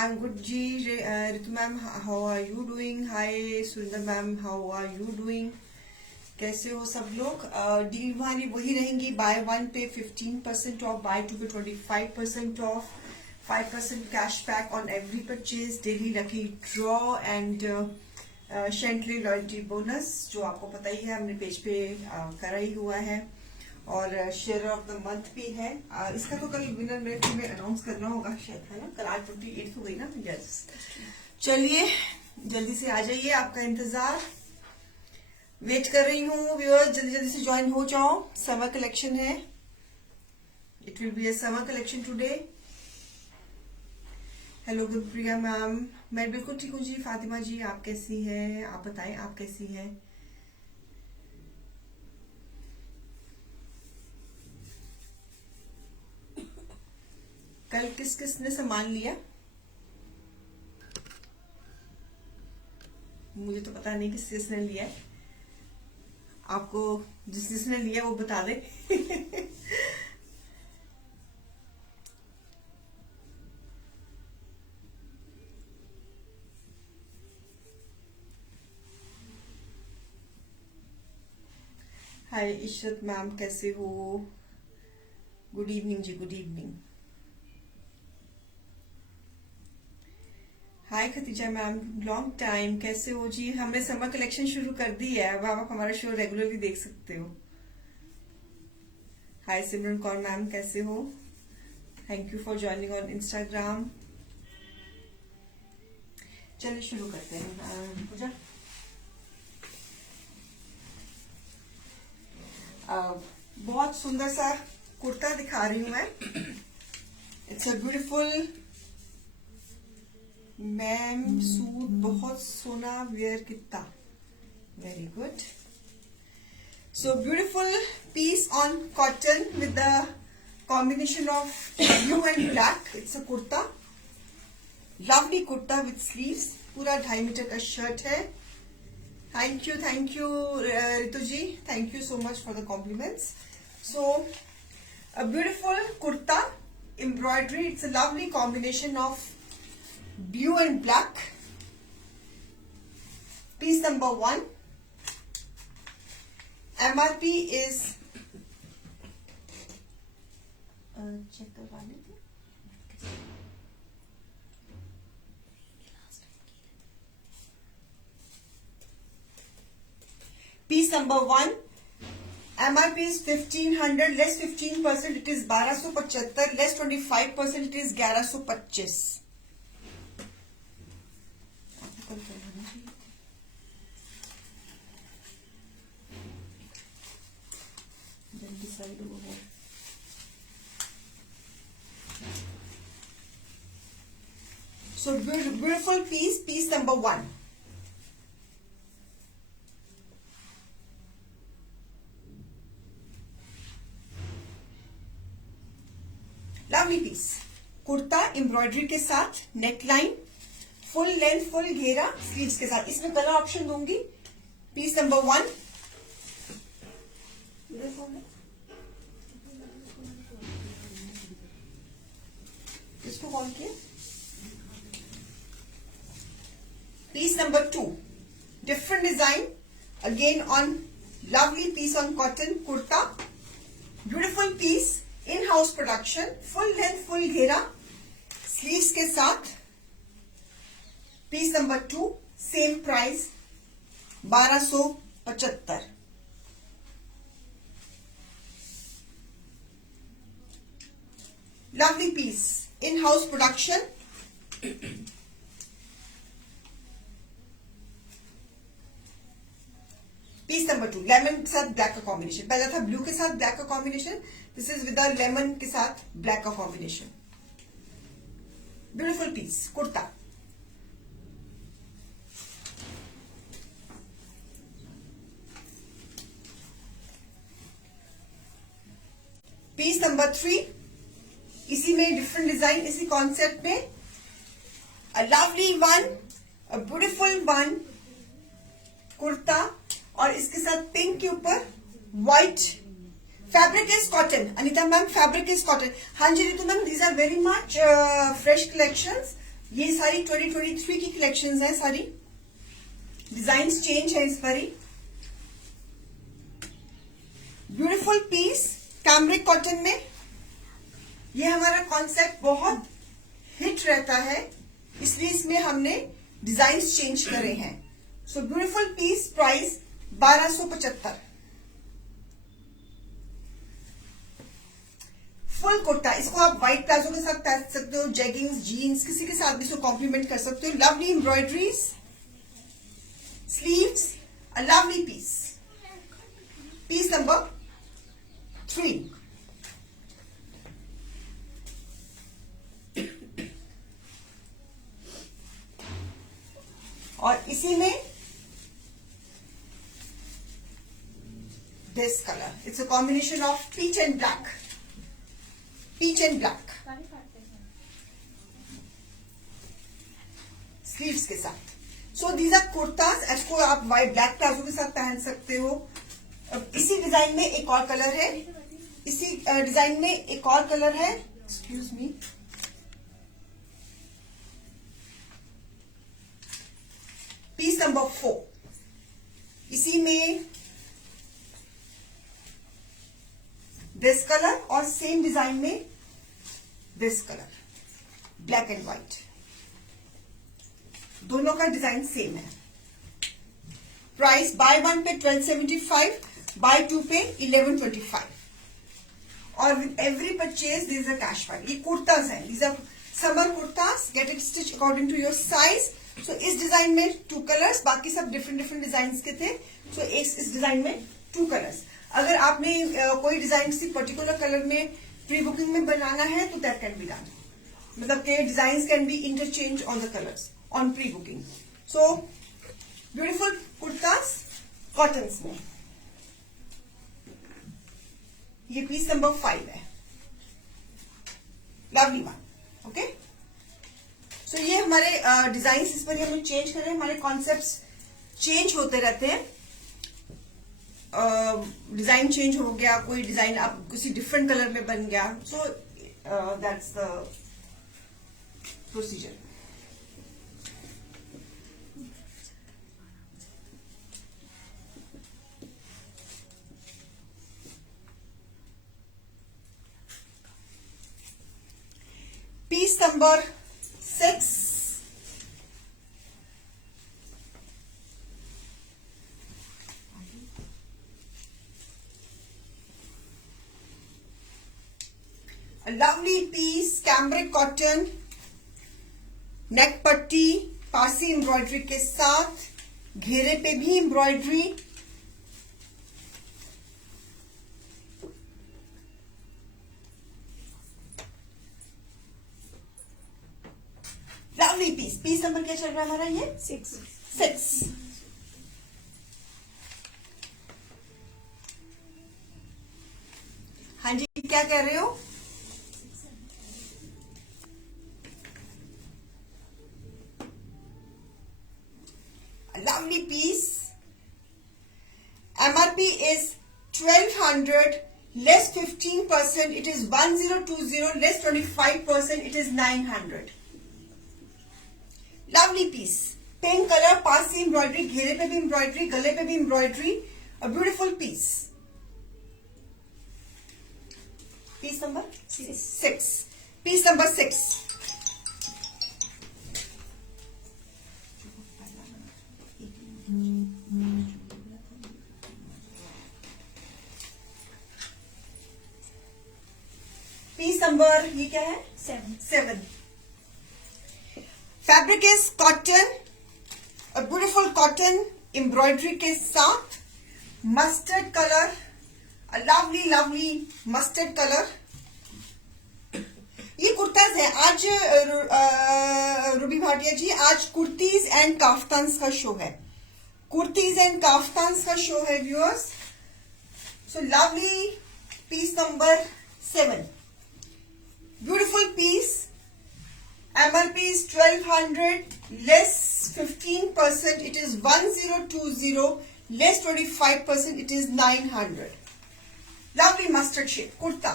I'm good ji. Ritu ma'am, how are you doing? Hi Sundar ma'am, how are you doing? कैसे हो सब लोग? Deal हमारी वही रहेंगी. बाय वन पे 15% of, bye two pay 25% off, 5% cash back on every purchase, daily lucky draw and शेंटली loyalty bonus, जो आपको पता ही है हमने पेज पे करा ही हुआ है. और शेयर ऑफ द मंथ भी है. इसका तो कल विनर रेट में अनाउंस करना होगा शायद, है ना? कल आज 28 हो गई ना. यस, चलिए जल्दी से आ जाइए, आपका इंतजार वेट कर रही हूँ. व्यूअर्स जल्दी जल्दी से ज्वाइन हो जाओ. समर कलेक्शन है. It will be a summer collection today. Hello Gurpriya ma'am, मैं बिल्कुल ठीक हूँ जी. फातिमा जी आप कैसी है? आप बताएं आप कैसी है? कल किस किस ने सामान लिया? मुझे तो पता नहीं किस किसने लिया है. आपको जिसने लिया वो बता दे. हाय इशरत मैम, कैसे हो? गुड इवनिंग जी, गुड इवनिंग. हाय खतीजा मैम, लॉन्ग टाइम, कैसे हो जी? हमने समर कलेक्शन शुरू कर दी है, अब आप हमारा शो रेगुलरली देख सकते हो. हाय सिमरन कौर मैम, कैसे हो? Thank you for joining on Instagram. चलिए शुरू करते हैं. पूजा, बहुत सुंदर सा कुर्ता दिखा रही हूं मैं. It's a beautiful ma'am suit, बहुत सोना वेयर कितना. Very good. So beautiful piece on cotton with the combination of blue and black. It's a kurta, lovely kurta with sleeves. पूरा 2.5 मीटर का शर्ट है. Thank you Ritu ji, thank you so much for the compliments. So a beautiful kurta embroidery. It's a lovely combination of blue and black. Piece number 1. MRP is check करवा लेते. Piece number 1. MRP is 1500, less 15%, it is 1275, less 25%, it is 1125. So beautiful piece number 1. Lovely piece. Kurta embroidery के साथ, neck line, full length, full घेरा, sleeves के साथ. इसमें colour option दूंगी. Piece number 1. इसको कॉल किया. Piece number 2. Different design, again on lovely piece on cotton kurta. Beautiful piece, in house production, full length, full घेरा, स्लीव्स के साथ. Piece number 2, same price 1275. Lovely piece, in house production. Piece number 2, lemon के साथ black का combination. पहला था blue के साथ ब्लैक का combination. This is with lemon के साथ ब्लैक का combination. Beautiful piece kurta. Piece number 3, इसी में डिफरेंट डिजाइन, इसी कॉन्सेप्ट में. A lovely one, a beautiful one kurta, और इसके साथ पिंक के ऊपर white. Fabric is cotton. Anita ma'am, fabric is cotton. हाँ जी Ritu ma'am, these are very much fresh collections. ये सारी 2023 की कलेक्शंस हैं, सारी डिजाइन्स चेंज है इस पर ही। ब्यूटीफुल पीस कैमरिक कॉटन में। ये हमारा कॉन्सेप्ट बहुत हिट रहता है, इसलिए इसमें हमने डिजाइन्स चेंज करे हैं। So beautiful piece, price 1275। Full kurta, इसको आप व्हाइट प्लाजो के साथ पहन सकते हो, जेगिंग्स, जीन्स, किसी के साथ भी इसको कॉम्प्लीमेंट कर सकते हो। Lovely embroideries, sleeves, a lovely piece. Piece number 3। और इसी में this colour, it's a combination of peach and black, peach and black sleeves के साथ। सो दीज आर कुर्ताज, इसको आप व्हाइट ब्लैक प्लाजो के साथ पहन सकते हो। अब इसी डिजाइन में एक और कलर है, इसी डिजाइन में एक और कलर है, एक्सक्यूज मी, पीस नंबर 4। इसी में दिस कलर और सेम डिजाइन में this colour, black and white, दोनों का डिजाइन सेम है। Price buy 1 pay 1275, buy 2 pay 1125 और with every purchase this a cash back. ये कुर्ताज हैं, this are summer kurtas, get it stitch according to your size. So इस design में 2 colours, बाकी सब डिफरेंट डिफरेंट डिजाइन के थे। सो इस डिजाइन में 2 कलर्स। अगर आपने कोई डिजाइन किसी पर्टिकुलर कलर में प्री बुकिंग में बनाना है तो दैट कैन बी डन, मतलब के design can be interchange on the colours on pre booking. So beautiful kurtas cottons में। ये पीस नंबर 5 है, लवली वन। ओके, सो ये हमारे डिजाइन इस पर हम चेंज कर रहे हैं, हमारे कॉन्सेप्ट्स चेंज होते रहते हैं। डिजाइन चेंज हो गया, कोई डिजाइन आप किसी डिफरेंट कलर में बन गया, so that's the procedure. Piece number 6, lovely piece cambric cotton, neck पट्टी पारसी एम्ब्रॉयडरी के साथ, घेरे पे भी embroidery, lovely piece. Piece number क्या चल रहा है हमारा? ये 6। हाँ जी, क्या कह रहे हो? Lovely piece. MRP is 1200, less 15%, it is 1020, less 25%, it is 900. Lovely piece. Pink color, पासी एम्ब्रॉयडरी, घेरे पे भी एम्ब्रॉयडरी, गले पे भी embroidery, a beautiful piece. Piece number 6. Piece number 6. Piece number ये क्या है? 7। Fabric is cotton, a beautiful cotton embroidery के साथ, mustard colour, a lovely lovely mustard colour. ये कुर्ताज है। आज रूबी भाटिया जी, आज कुर्तीज एंड काफ्तान्स का शो है, कुर्तीज एंड काफ्तान्स का शो है viewers. So lovely piece number 7, beautiful piece. MRP is 1200, less 15%, it is 1020, less 25%, it is 900. Lovely mustard shade kurta.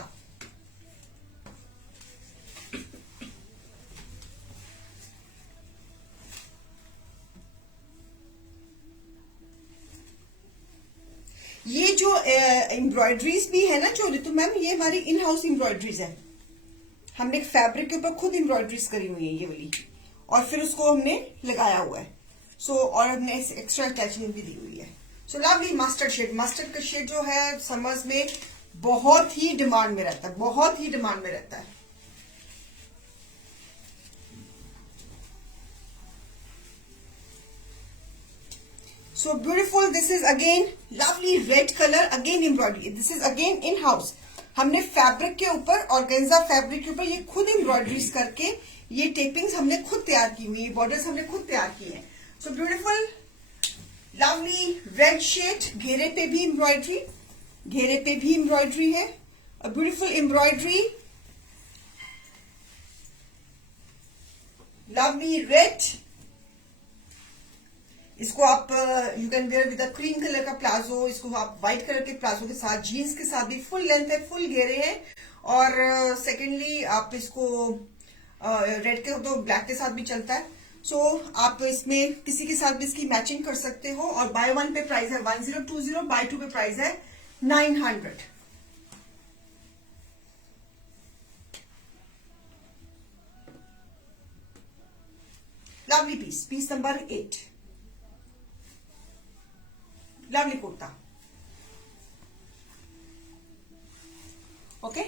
Embroideries भी है ना जो ऋतु मैम, ये हमारी इन हाउस एम्ब्रॉयडरीज है। हमने फैब्रिक के ऊपर खुद एम्ब्रॉयडरीज करी हुई है ये वाली, और फिर उसको हमने लगाया हुआ है। और हमने एक्स्ट्रा अटैचमेंट भी दी हुई है। Lovely mustard shade. मस्टर्ड का शेड जो है समर्स में बहुत ही डिमांड में रहता है, बहुत ही डिमांड में रहता है। So beautiful. This is again lovely red color, again embroidery. This is again in house. हमने फैब्रिक के ऊपर, ऑर्गेन्जा फैब्रिक के ऊपर ये खुद एम्ब्रॉयडरीज करके ये टेपिंग्स हमने खुद तैयार की हुई है, बॉर्डर्स हमने खुद तैयार किए हैं। So beautiful lovely red shade. घेरे पे भी एम्ब्रॉयडरी, घेरे पे भी एम्ब्रॉयडरी है। A beautiful embroidery, lovely red. इसको आप you can wear with a cream colour का प्लाजो, इसको आप व्हाइट कलर के प्लाजो के साथ, जीन्स के साथ भी। फुल लेंथ है, फुल घेरे हैं। और सेकेंडली आप इसको रेड के तो ब्लैक के साथ भी चलता है। आप इसमें किसी के साथ भी इसकी मैचिंग कर सकते हो। और बाय वन पे प्राइस है 1020, बाय टू पे प्राइस है 900। Lovely piece number 8। Lovely kurta. Okay,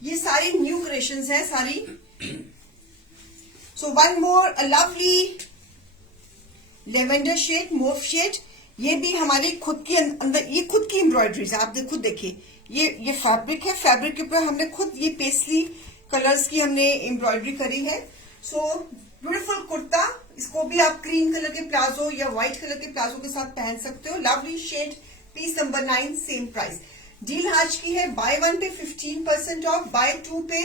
ये सारी न्यू क्रिएशंस है सारी। One more lovely lavender shade, mauve shade. ये भी हमारी खुद की अंदर, ये खुद की एम्ब्रॉयडरीज है। आप खुद देखिए, ये फैब्रिक है, फैब्रिक के ऊपर हमने खुद ये पेस्टली कलर्स की हमने एम्ब्रॉयडरी करी है। ब्यूटीफुल कुर्ता। इसको भी आप क्रीम कलर के प्लाजो या व्हाइट कलर के प्लाजो के साथ पहन सकते हो। Lovely shade, piece number 9, same price. Deal आज की है, बाय वन पे 15% of, bye two pay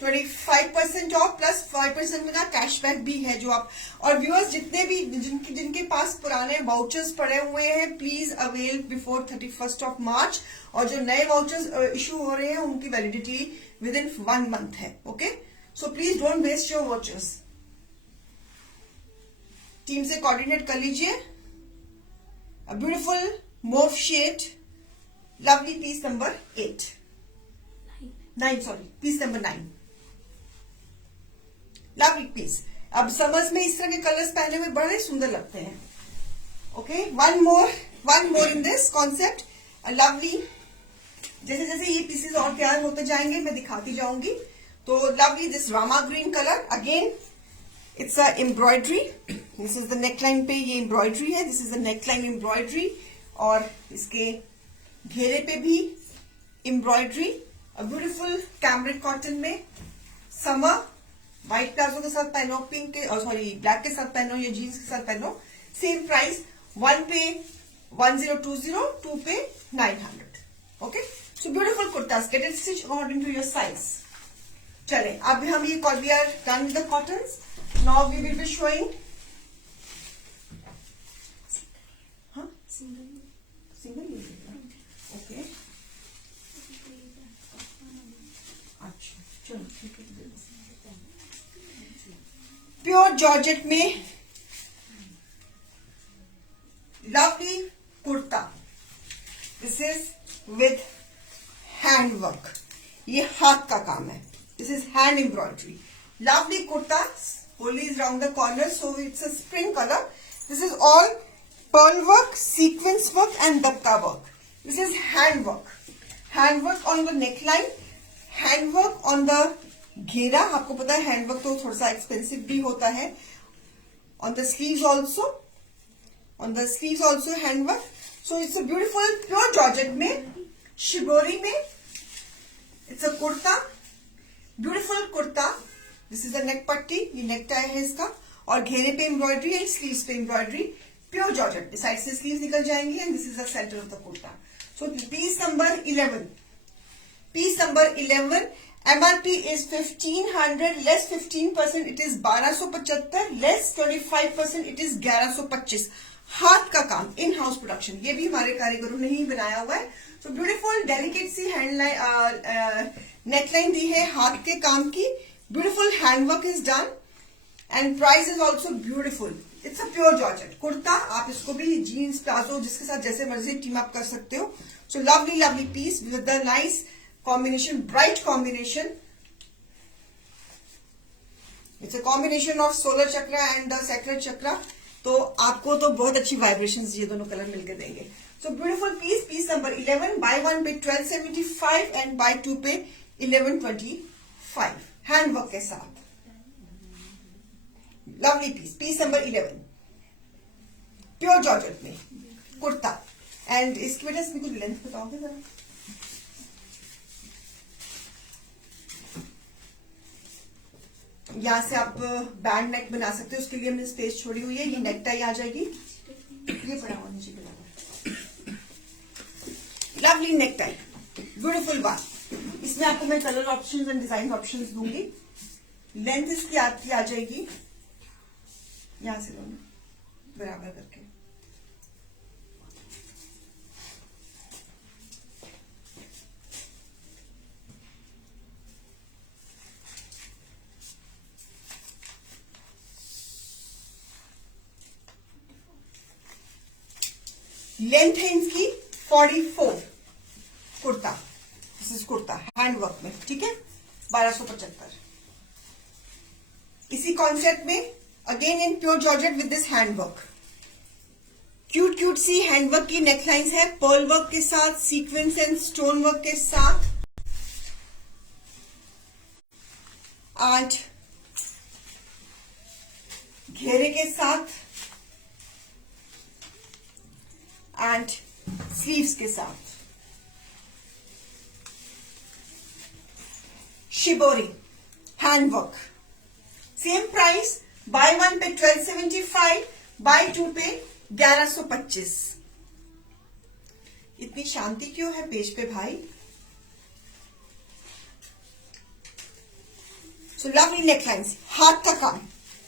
25% of, plus 5% का कैशबैक भी है जो आप। और व्यूअर्स जितने भी जिनके पास पुराने वाउचर्स पड़े हुए हैं, please avail before 31 of March. और जो नए वाउचर्स इशू हो रहे हैं उनकी वैलिडिटी विद इन 1 मंथ है। Okay, so please don't waste your vouchers. Team से कोऑर्डिनेट कर लीजिए। Beautiful mauve shade, lovely piece number 9, sorry, piece number 9। Lovely piece. अब समर्स में इस तरह के कलर्स पहने हुए बड़े सुंदर लगते हैं। Okay, one more in this concept, lovely. जैसे जैसे ये पीसेस और तैयार होते जाएंगे मैं दिखाती जाऊंगी। तो lovely this Rama green colour, again it's a embroidery. This is the neckline पे ये एम्ब्रॉयडरी है, this is the neckline embroidery. और इसके घेरे पे भी एम्ब्रॉयडरी। ब्यूटीफुल कैमरिक कॉटन में, समर। व्हाइट प्लाजो के साथ पहनो, पिंक के ब्लैक के साथ पहनो या जीन्स के साथ पहनो। सेम प्राइस, 1 पे 1020, 2 पे 900। Okay, so beautiful kurtas, get it stitch according to your size. चले, अब हम ये we are done with the cottons. Now we will be showing single. Okay, अच्छा चलो ठीक है। प्योर जॉर्जेट में lovely kurta. This is with hand work, ये हाथ का काम है। This is hand embroidery. Lovely kurta, Holi is round the corner, so it's a spring colour. This is all pearl work, sequence work and dabka work. This is hand work. Hand work on the neckline, hand work on the घेरा। आपको पता है hand work तो थोड़ा सा expensive भी होता है। On the sleeves also, hand work. So it's a beautiful pure georgette में, शिबोरी में। It's a kurta, beautiful kurta. This is the neck पट्टी, ये नेक टाई है इसका। और घेरे पे एम्ब्रॉयडरी है, स्लीव्स पे एम्ब्रॉयडरी। प्योर जॉर्जेट, साइड से स्लीव्स निकल जाएंगी। And this is the centre of the kurta. So piece number 11। MRP is 1500, less 15%, it is 1275, less 25%, it is 1125। हाथ का काम, इन हाउस प्रोडक्शन, ये भी हमारे कारीगरों ने ही बनाया हुआ है। सो ब्यूटीफुल डेलिकेट सी हैंडलाइन, नेकलाइन दी है हाथ के काम की। Beautiful handwork is done and price is also beautiful. It's a pure georgette kurta, आप इसको भी जीन्स प्लाजो जिसके साथ जैसे मर्जी टीम अप कर सकते हो. So lovely lovely piece with the nice combination, bright combination. It's a combination of solar chakra and the sacred chakra. तो आपको तो बहुत अच्छी वाइब्रेशंस ये दोनों कलर मिलकर देंगे. So beautiful piece, piece number 11. Buy 1 pay 1275 and bye 2 pay 1125 handwork के साथ. Lovely piece, piece number 11 pure georgette में कुर्ता. एंड इसकी वजह से कुछ लेंथ बताओगे जरा? यहां से आप बैंड नेक बना सकते हो, उसके लिए हमने स्पेस छोड़ी हुई है. ये नेक टाई आ जाएगी, ये पड़ा हुआ नीचे बना. लवली नेक टाई, ब्यूटीफुल बात. इसमें आपको मैं colour options and design options दूंगी. लेंथ इसकी आपकी आ जाएगी, यहां से दोनों बराबर करके. लेंथ है इसकी 44. Kurta, this is kurta handwork में, ठीक है. 1275. इसी कॉन्सेप्ट में again in pure georgette with this handwork. Cute cute सी हैंडवर्क की नेकलाइंस है, पर्ल वर्क के साथ, सीक्वेंस एंड स्टोन वर्क के साथ. आज घेरे के साथ एंड स्लीव्स के साथ. Shibori handwork, same price. Buy 1 pay 1275, buy 2 pay 1125. इतनी शांति क्यों है पेज पे भाई? सो लवली नेकलाइंस, हाथ का काम.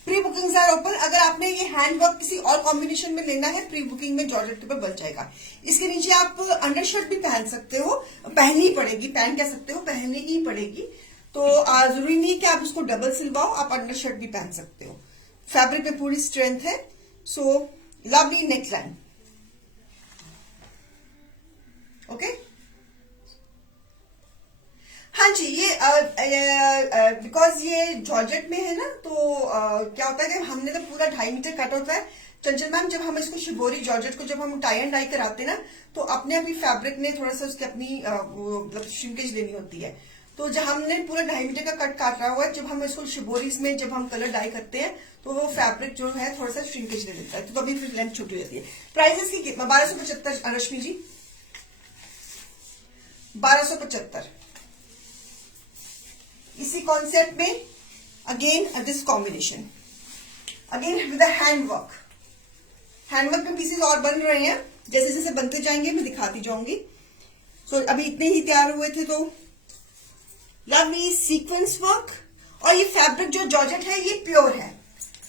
Pre bookings are open. अगर आपने ये हैंडवर्क किसी और कॉम्बिनेशन में लेना है, प्री बुकिंग में जॉर्जेट के ऊपर बन जाएगा. इसके नीचे आप अंडरशर्ट भी पहन सकते हो, पहननी पड़ेगी, पहन कह सकते हो, पहननी ही पड़ेगी. तो जरूरी नहीं कि आप उसको डबल सिलवाओ, आप अंडरशर्ट भी पहन सकते हो. फैब्रिक में पूरी स्ट्रेंथ है. So lovely neckline. ओके. हाँ जी, ये बिकॉज ये जॉर्जेट में है ना, तो क्या होता है कि हमने तो पूरा 2.5 मीटर कट होता है. चंचल मैम, जब हम इसको शिबोरी जॉर्जेट को जब हम टाई एंड डाई कराते हैं ना, तो अपने अभी फैब्रिक ने थोड़ा सा उसकी अपनी मतलब श्रिंकेज लेनी होती है. तो जब हमने पूरा 2.5 मीटर का कट काटा हुआ है, जब हम इसको शिबोरीज में जब हम कलर डाई करते हैं, तो वो फैब्रिक जो है थोड़ा सा श्रिंकेज ले लेता है. तो अभी फिर लेंथ छोटी हो जाती है. प्राइस की 1275. रश्मि जी 1275. इसी कॉन्सेप्ट में again this combination, again with handwork. Handwork में पीसेस और बन रहे हैं, जैसे जैसे बनते जाएंगे मैं दिखाती जाऊंगी. सो अभी इतने ही तैयार हुए थे. तो लवली सीक्वेंस वर्क. और ये फैब्रिक जो जॉर्जेट है ये प्योर है.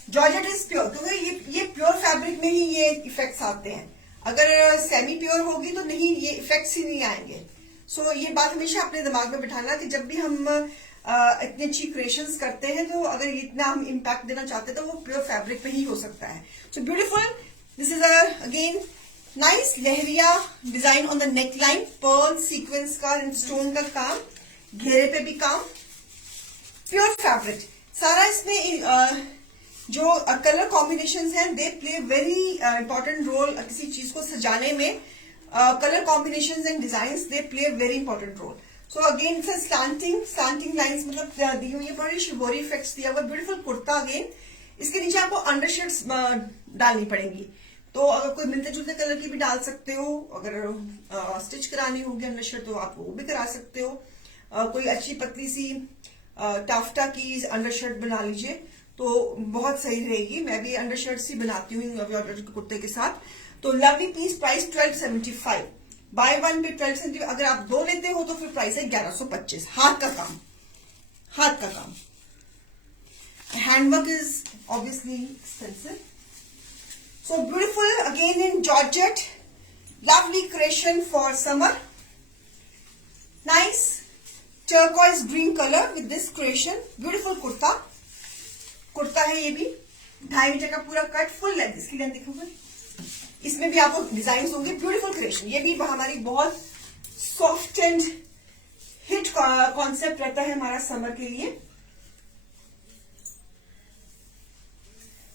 जॉर्जेट इज प्योर, क्योंकि ये प्योर फैब्रिक में ही ये इफेक्ट्स आते हैं. अगर सेमी प्योर होगी तो नहीं, ये इफेक्ट्स ही नहीं आएंगे. सो ये बात हमेशा अपने दिमाग में बिठाना कि जब भी हम इतनी अच्छी क्रिएशंस करते हैं, तो अगर इतना हम इम्पैक्ट देना चाहते हैं तो वो प्योर फैब्रिक में ही हो सकता है. So beautiful. This is again nice leheriya design on the neckline. Pearl sequence का स्टोन का काम, घेरे पे भी काम, प्योर फैब्रिक सारा. इसमें जो कलर कॉम्बिनेशंस हैं, they play very important role किसी चीज को सजाने में. Colour combinations and designs, they play very important role. So again it's slanting lines मतलब दी हुई है, बड़ी शिबोरी इफेक्ट्स दिया हुआ. ब्यूटीफुल कुर्ता. अगेन इसके नीचे आपको अंडरशर्ट्स डालनी पड़ेंगी. तो अगर कोई मिलते जुलते कलर की भी डाल सकते हो. अगर स्टिच करानी होगी अंडरशर्ट तो आप वो भी करा सकते हो. कोई अच्छी पतली सी टाफ्टा की अंडरशर्ट बना लीजिए तो बहुत सही रहेगी. मैं भी अंडरशर्ट ही बनाती हूँ कुर्ते के साथ. तो lovely piece, price 1275. Bye 1 pay 1275. अगर आप 2 लेते हो तो फिर प्राइस है 1125. हाथ का काम, हाथ का काम. Handwork is obviously expensive. So beautiful again in georgette. Lovely creation for summer. Nice turquoise green color with this creation. Beautiful kurta. Kurta है ये भी. 2.5 मीटर का पूरा कट, फुल लेंथ, इसकी लेंथ देखोगे, इसमें भी आपको डिजाइन होंगे, ब्यूटीफुल क्रिएशन। ये भी हमारी बहुत सॉफ्ट एंड हिट कॉन्सेप्ट रहता है हमारा समर के लिए।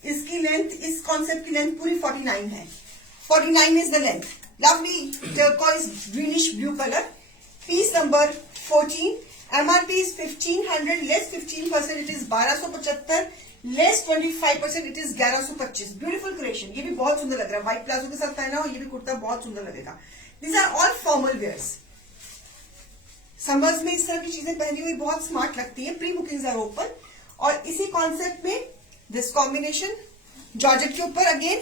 इसकी लेंथ, इस कॉन्सेप्ट की लेंथ पूरी 49 है। 49 is the length. Lovely turquoise greenish blue colour, piece number 14। MRP is 1500, less 15%, it is 1275, less 25%, it is 1125। Beautiful creation. ये भी बहुत सुंदर लग रहा है, व्हाइट प्लाजो के साथ पहना हो, ये भी कुर्ता बहुत सुंदर लगेगा। These are all formal wears. Summers में इस तरह की चीजें पहनी हुई बहुत स्मार्ट लगती है। Pre bookings are open. और इसी कॉन्सेप्ट में दिस कॉम्बिनेशन जॉर्जेट के ऊपर again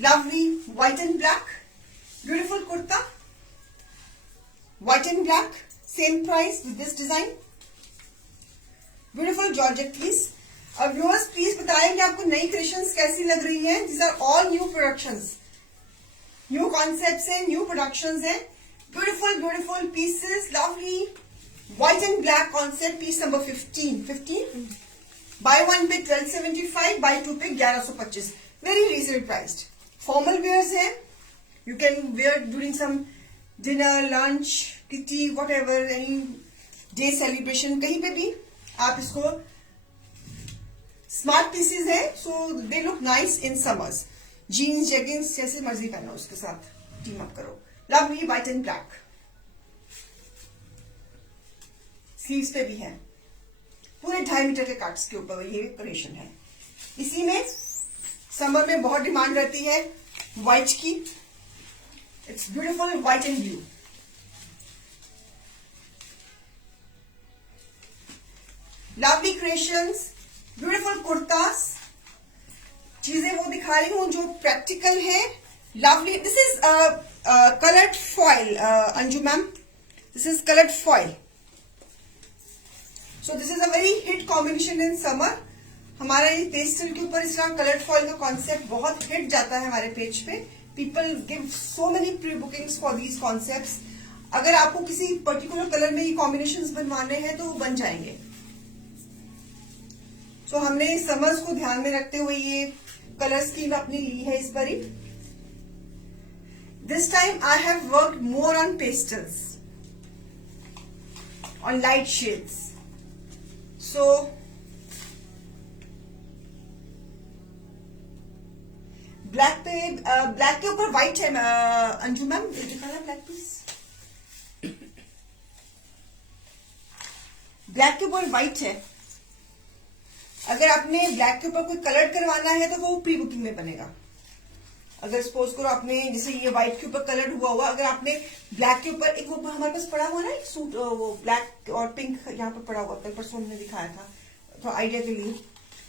lovely white and black, beautiful kurta, white and black, same price with this design, beautiful georgette piece. अब व्यूअर्स प्लीज बताएं कि आपको नई क्रिएशंस कैसी लग रही हैं। These are all new productions, new concepts हैं, न्यू प्रोडक्शंस हैं। Beautiful beautiful pieces, lovely white and black concept, piece number 15 bye 1 pay 1275, buy 2 pay 1125, very reasonable priced. Formal wears है, you can wear during some dinner, lunch, kitty, whatever, any day celebration, कहीं पे भी आप इसको, smart pieces है, so they look nice in summers. Jeans, jeggings, जैसे मर्जी पहनो उसके साथ टीम अप करो। Lovely white and black, sleeves पे भी है, पूरे 2.5 मीटर के कट्स के ऊपर ये क्रिएशन है। इसी में समर में बहुत डिमांड रहती है व्हाइट की। It's beautiful white and blue. Lovely creations, beautiful kurtas, चीजें वो दिखा रही हूं जो प्रैक्टिकल है। Lovely, this is coloured foil, Anju ma'am, this is coloured foil. So this is a very hit combination in summer. हमारा ये पेस्टल के ऊपर इस तरह कलर्ड फॉइल का कॉन्सेप्ट बहुत हिट जाता है हमारे पेज पे। People give so many pre bookings for these concepts. अगर आपको किसी पर्टिकुलर कलर में ये कॉम्बिनेशंस बनवाने हैं तो वो बन जाएंगे। सो हमने समर्स को ध्यान में रखते हुए ये कलर स्कीम अपनी ली है इस बारी। This time I have worked more on pastels, on light shades. So black पे, ब्लैक के ऊपर व्हाइट है। अंजू मैम दिखाना ब्लैक पीस, ब्लैक के ऊपर व्हाइट है। अगर आपने ब्लैक के ऊपर कोई कलर करवाना है तो वो प्री बुकिंग में बनेगा। अगर सपोज करो आपने, जैसे ये व्हाइट के ऊपर कलर हुआ, अगर आपने ब्लैक के ऊपर, एक वो हमारे पास पड़ा हुआ ना एक सूट, वो ब्लैक और पिंक यहाँ पर पड़ा हुआ, कल परसों हमने दिखाया था तो आइडिया के लिए,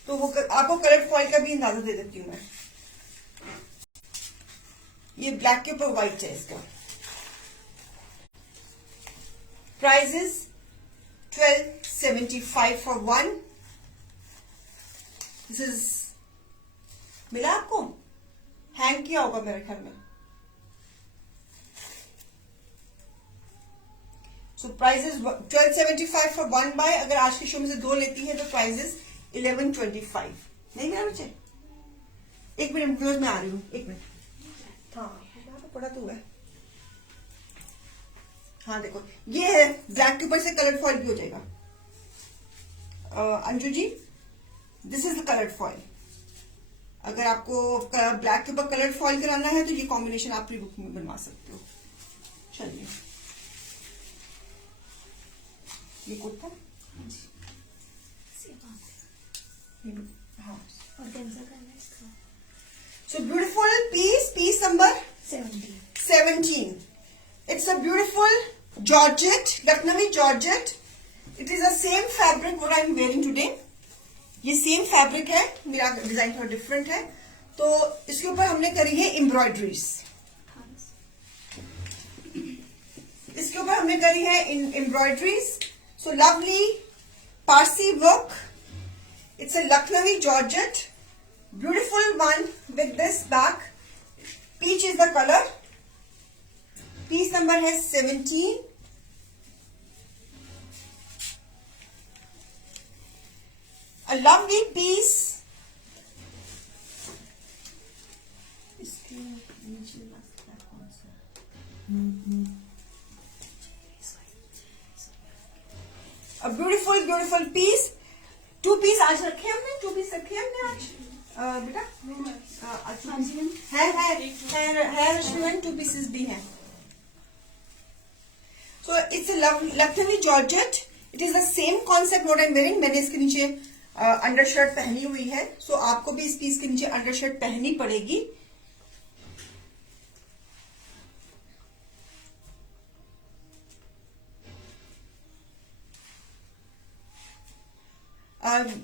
तो वो आपको कलर फॉइल का भी अंदाजा दे देती हूँ मैं। ये ब्लैक के ऊपर व्हाइट है। इसका price is 1275 for one. This is, मिला आपको? हैंग किया होगा मेरे ख्याल में। So price is 1275 for one by. अगर आज के शो में से 2 लेती है तो प्राइस इज 1125। नहीं मेरा बच्चे, एक मिनट व्यूअर्स में आ रही हूँ, एक मिनट। हाँ तो पड़ा तो है। हाँ देखो ये है, ब्लैक के ऊपर से कलर फॉइल भी हो जाएगा। Anju ji, this is the coloured foil. अगर आपको ब्लैक के ऊपर कलर्ड फॉइल कराना है तो ये कॉम्बिनेशन आप प्री बुक में बनवा सकते हो। चलिए ये कुर्ता, हाँ, so beautiful piece number 17। It's a beautiful Georgette, Lucknowi Georgette. It is the same fabric what I am wearing today. ये सेम फैब्रिक है, मेरा डिजाइन थोड़ा डिफरेंट है। तो इसके ऊपर हमने करी है एम्ब्रॉयडरीज, इसके ऊपर हमने करी है embroideries. So lovely Parsi work, it's a Lucknowi georgette, beautiful one with this back. Peach is the colour, piece number है 17। A lovely piece beautiful beautiful piece, 2 piece आज रखे हमने, 2 पीस रखे हमने आज बेटा। है रश्मिन, 2 पीसेस भी हैं। So it's Lucknowi georgette, it is the same concept what I am wearing. मैंने इसके नीचे अंडर शर्ट पहनी हुई है, सो आपको भी इस पीस के नीचे अंडर शर्ट पहननी पड़ेगी।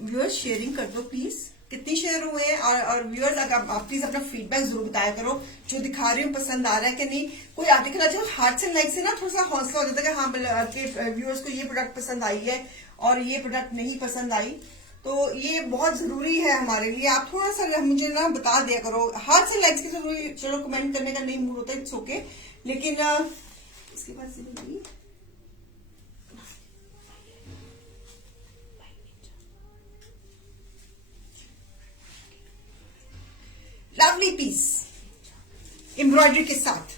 व्यूअर्स शेयरिंग कर दो प्लीज, कितनी शेयर हुए हैं। और व्यूअर्स अगर आप प्लीज अपना फीडबैक जरूर बताया करो, जो दिखा रही हूँ पसंद आ रहा है कि नहीं। कोई आर्टिकल जो हार्ट्स एंड लाइक से ना थोड़ा सा हौसला हो जाता है कि हाँ आपके व्यूअर्स को ये प्रोडक्ट पसंद आई है और ये प्रोडक्ट नहीं पसंद आई, तो ये बहुत जरूरी है हमारे लिए। आप थोड़ा सा मुझे ना बता दिया करो। हार्ट्स एंड लाइक्स की जरूरी, चलो कमेंट करने का नहीं मूड होता है, इट्स ओके, लेकिन इसके बाद से लवली पीस एम्ब्रॉयडरी के साथ,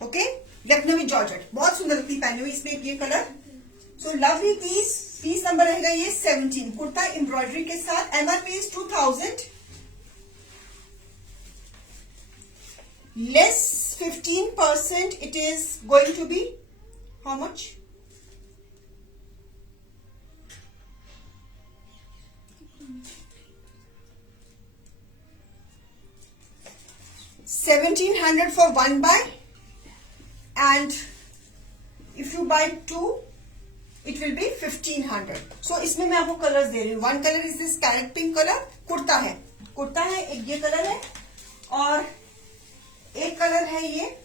ओके, लखनवी जॉर्जेट, बहुत सुंदर लगती है पहनी हुई इसमें ये colour. So lovely piece, piece number रहेगा ये 17, कुर्ता एम्ब्रॉयडरी के साथ। MRP is 2000, less 15%, it is going to be how much? 1700 for 1 buy, and if you buy 2 it will be 1500. So इसमें मैं आपको कलर्स दे रही हूँ। 1 colour is this carrot pink colour, kurta है, एक ये कलर है, और एक कलर है ये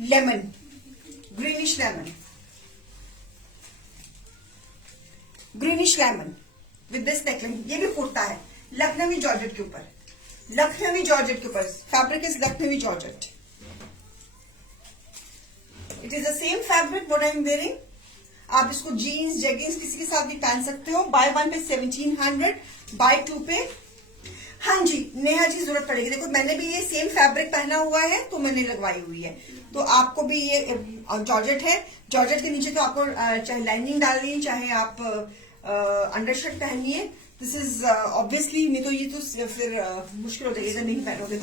lemon, greenish lemon with this neckline. ये भी कुर्ता है लखनवी जॉर्जेट के ऊपर, fabric is Lucknowi georgette. It is the same fabric what I am wearing. आप इसको जीन्स जेगिंग्स किसी के साथ भी पहन सकते हो। बाय 1 पे 1700, बाय 2 पे, हाँ जी नेहा जी जरूरत पड़ेगी। देखो मैंने भी ये सेम फैब्रिक पहना हुआ है तो मैंने लगवाई हुई है, तो आपको भी ये जॉर्जेट है। जॉर्जेट के नीचे तो आपको चाहे लाइनिंग डालनी, चाहे आप अंडर शर्ट पहनिए। दिस इज ऑब्वियसली, नहीं तो ये तो फिर मुश्किल हो जाएगी अगर नहीं पहनोगे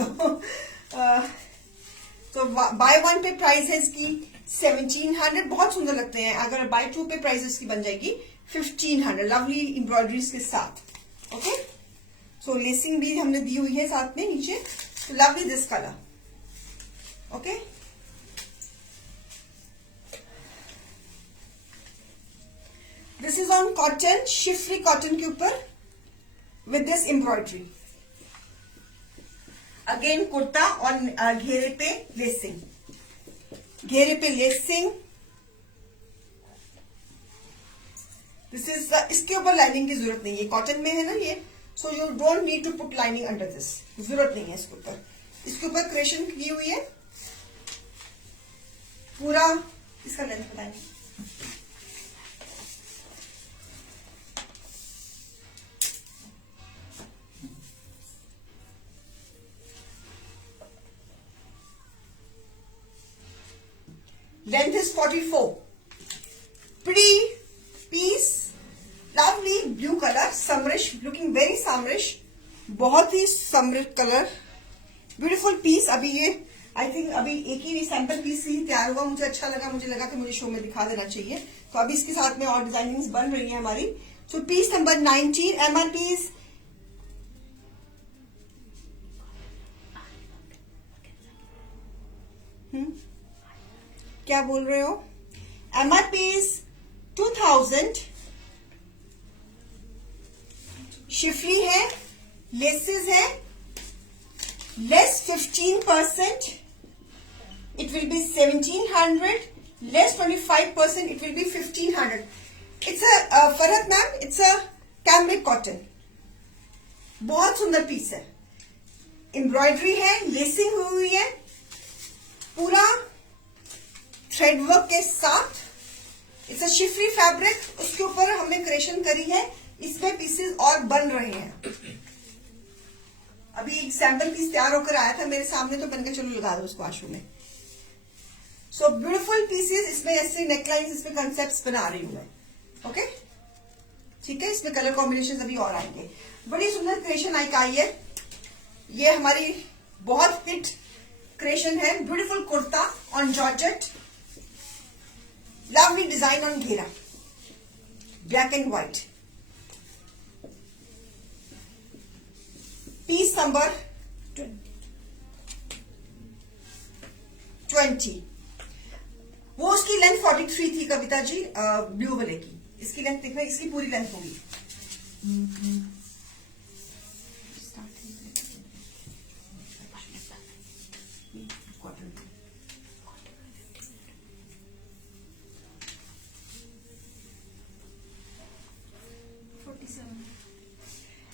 तो बाय 1 पे प्राइस है इसकी 1700, बहुत सुंदर लगते हैं। अगर बाय 2 पे प्राइस इसकी बन जाएगी 1500, लवली एम्ब्रॉयडरीज के साथ। ओके, सो लेसिंग भी हमने दी हुई है साथ में नीचे। तो lovely this colour, okay. This is on cotton, शिफरी कॉटन के ऊपर with this embroidery. Again kurta और घेरे पे लेसिंग, दिस इज इसके ऊपर लाइनिंग की जरूरत नहीं है, कॉटन में है ना ये, so you don't need to put lining under this, जरूरत नहीं है इसके ऊपर। इसके ऊपर क्रेशन की हुई है पूरा। इसका लेंथ बताएंगे, length is 44। Pre piece, lovely blue colour, summerish, looking very summerish, बहुत ही समरिश कलर, ब्यूटीफुल पीस। अभी ये आई थिंक अभी एक ही सैंपल पीस ही तैयार हुआ, मुझे अच्छा लगा, मुझे लगा कि मुझे शो में दिखा देना चाहिए, तो अभी इसके साथ में और डिजाइनिंग्स बन रही है हमारी। सो पीस नंबर 19, एमआरपी इज क्या बोल रहे हो? एमआरपी इज 2000, शिफरी है, लेसेस है, less 15%, it will be 1700, less 25%, it will be 1500. It's a Farhat ma'am, it's a cambric cotton, बहुत सुंदर पीस है, एम्ब्रॉयडरी है, लेसिंग हुई है, पूरा थ्रेड वर्क के साथ। इट्स अ शिफरी फैब्रिक, उसके ऊपर हमने क्रिएशन करी है, इसमें पीसेस और बन रहे हैं। अभी एक सैंपल पीस तैयार होकर आया था मेरे सामने, तो मैंने कहा चलो लगा दो उसको आशू में। सो ब्यूटीफुल पीसेस, इसमें ऐसे नेकलाइंस, इसमें कंसेप्ट बना रही हूं मैं। ओके, ठीक है। इसमें कलर कॉम्बिनेशन अभी और आएंगे। बड़ी सुंदर क्रिएशन आई है। ये हमारी बहुत हिट क्रिएशन है। Beautiful kurta on georgette, lovely design on घेरा, black and white. Piece number 20। वो उसकी लेंथ 43 थी कविता जी, ब्लू वाले की। इसकी लेंथ देखना, इसकी पूरी लेंथ होगी।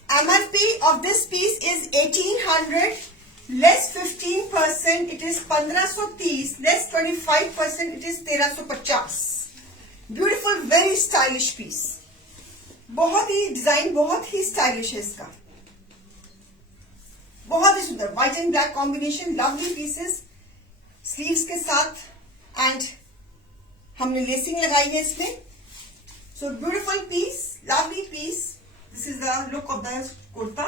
MRP of this piece is 1800, less 15%, it is 1530, less 25%, it is 1350. Beautiful, very stylish piece. बहुत ही डिजाइन बहुत ही स्टाइलिश है इसका, बहुत ही सुंदर white and black combination, lovely pieces sleeves के साथ, एंड हमने लेसिंग लगाई है इसमें। So beautiful piece, lovely piece. This is the look of the kurta.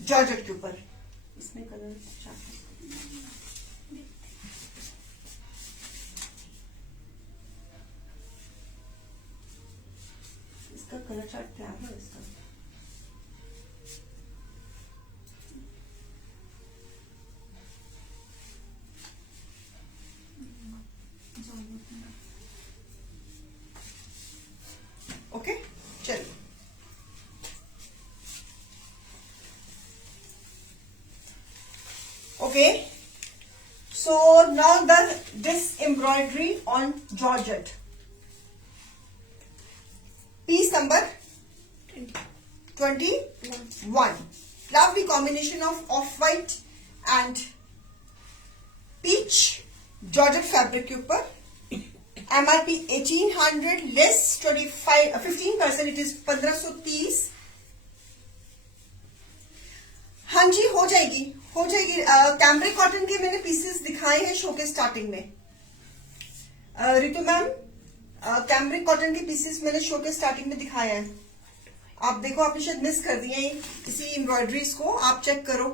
Georgette के ऊपर इसमें कलर इसका कलर चार्ट क्या है इसका? ओके, चलिए। Okay, so now this embroidery on Georgette. Piece number 21. Lovely combination of off-white and peach Georgette fabric के ऊपर। MRP 1800, less 15%, it is 1530। हाँ जी, हो जाएगी, हो जाएगी। कैम्ब्रिक कॉटन के मैंने पीसेस दिखाए हैं शो के स्टार्टिंग में। रितु मैम, कैम्ब्रिक कॉटन के पीसेस मैंने शो के स्टार्टिंग में दिखाए हैं। आप देखो, आपने शायद मिस कर दिए इसी एम्ब्रॉयडरीज को, आप चेक करो।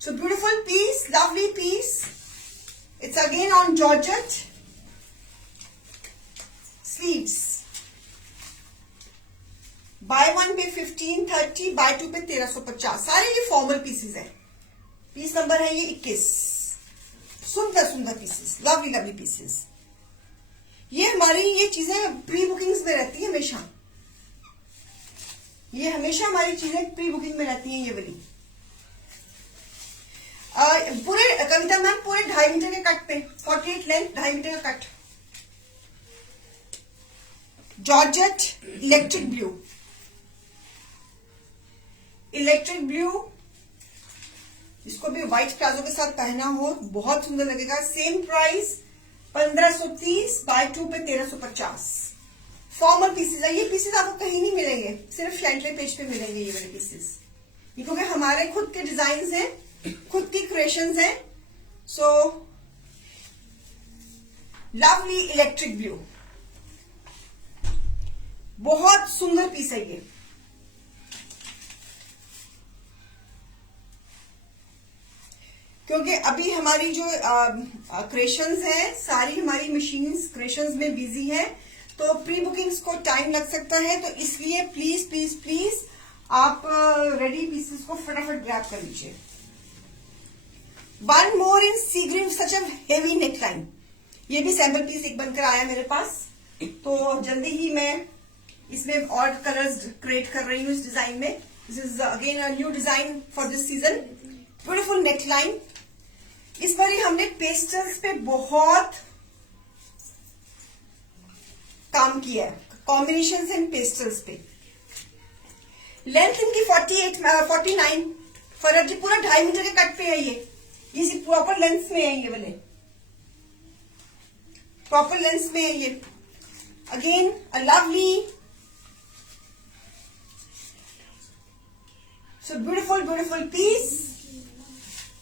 So beautiful piece, lovely piece. It's again on georgette. Sleeves buy 1 pay 1530, buy 2 pay 1350। सारे ये फॉर्मल पीसेस हैं। पीस नंबर है ये 21। सुंदर सुंदर पीसेस, लवली लवली पीसेस। ये हमारी ये चीजें प्री बुकिंग्स में रहती है हमेशा। ये हमेशा हमारी चीजें प्री बुकिंग में रहती हैं ये वाली। पूरे कविता मैम पूरे 2.5 मीटर के कट पे, 48 लेंथ, 2.5 मीटर का cut. Georgette electric blue, electric blue. इसको भी व्हाइट प्लाजो के साथ पहना हो बहुत सुंदर लगेगा। Same price 1530, buy 2 pay 1350। Formal pieces है ये। पीसेस आपको कहीं नहीं मिलेंगे, सिर्फ शैंटले पेज पे मिलेंगे ये वाले पीसेस। ये क्योंकि हमारे खुद के डिजाइन हैं, खुद की क्रिएशंस हैं। सो लवली इलेक्ट्रिक ब्लू, बहुत सुंदर पीस है ये। क्योंकि अभी हमारी जो क्रिएशंस हैं, सारी हमारी मशीन्स क्रिएशंस में बिजी है, तो प्री बुकिंग्स को टाइम लग सकता है। तो इसलिए प्लीज प्लीज प्लीज आप रेडी पीसेस को फटाफट ग्रैब कर लीजिए। One more in sea green, such a heavy neckline. ये भी सैंपल पीस एक बनकर आया मेरे पास, तो जल्दी ही मैं इसमें और कलर्स क्रिएट कर रही हूँ इस डिजाइन में। This is again a new design for this season. Beautiful neckline. इस बार हमने पेस्टल्स पे बहुत काम किया है, कॉम्बिनेशन एंड पेस्टल्स पे। लेंथ इनकी 49 फरक, पूरा 2.5 मीटर के कट पे है ये प्रॉपर लेंथ में है, ये वाले प्रॉपर लेंथ में है ये। Again a lovely, so beautiful beautiful piece.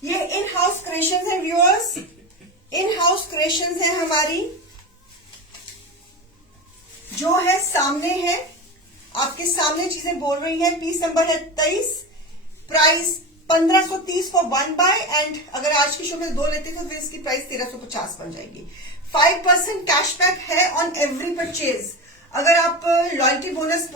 ये इन हाउस क्रिएशंस है व्यूअर्स, इन हाउस क्रिएशंस है हमारी, जो है सामने है, आपके सामने चीजें बोल रही है। पीस नंबर है 23, प्राइस 1530 फॉर 1 बाय, एंड अगर आज की शो में 2 लेते तो फिर इसकी प्राइस 1350 बन जाएगी। 5% कैशबैक है ऑन एवरी परचेज। अगर आप लॉयल्टी बोनस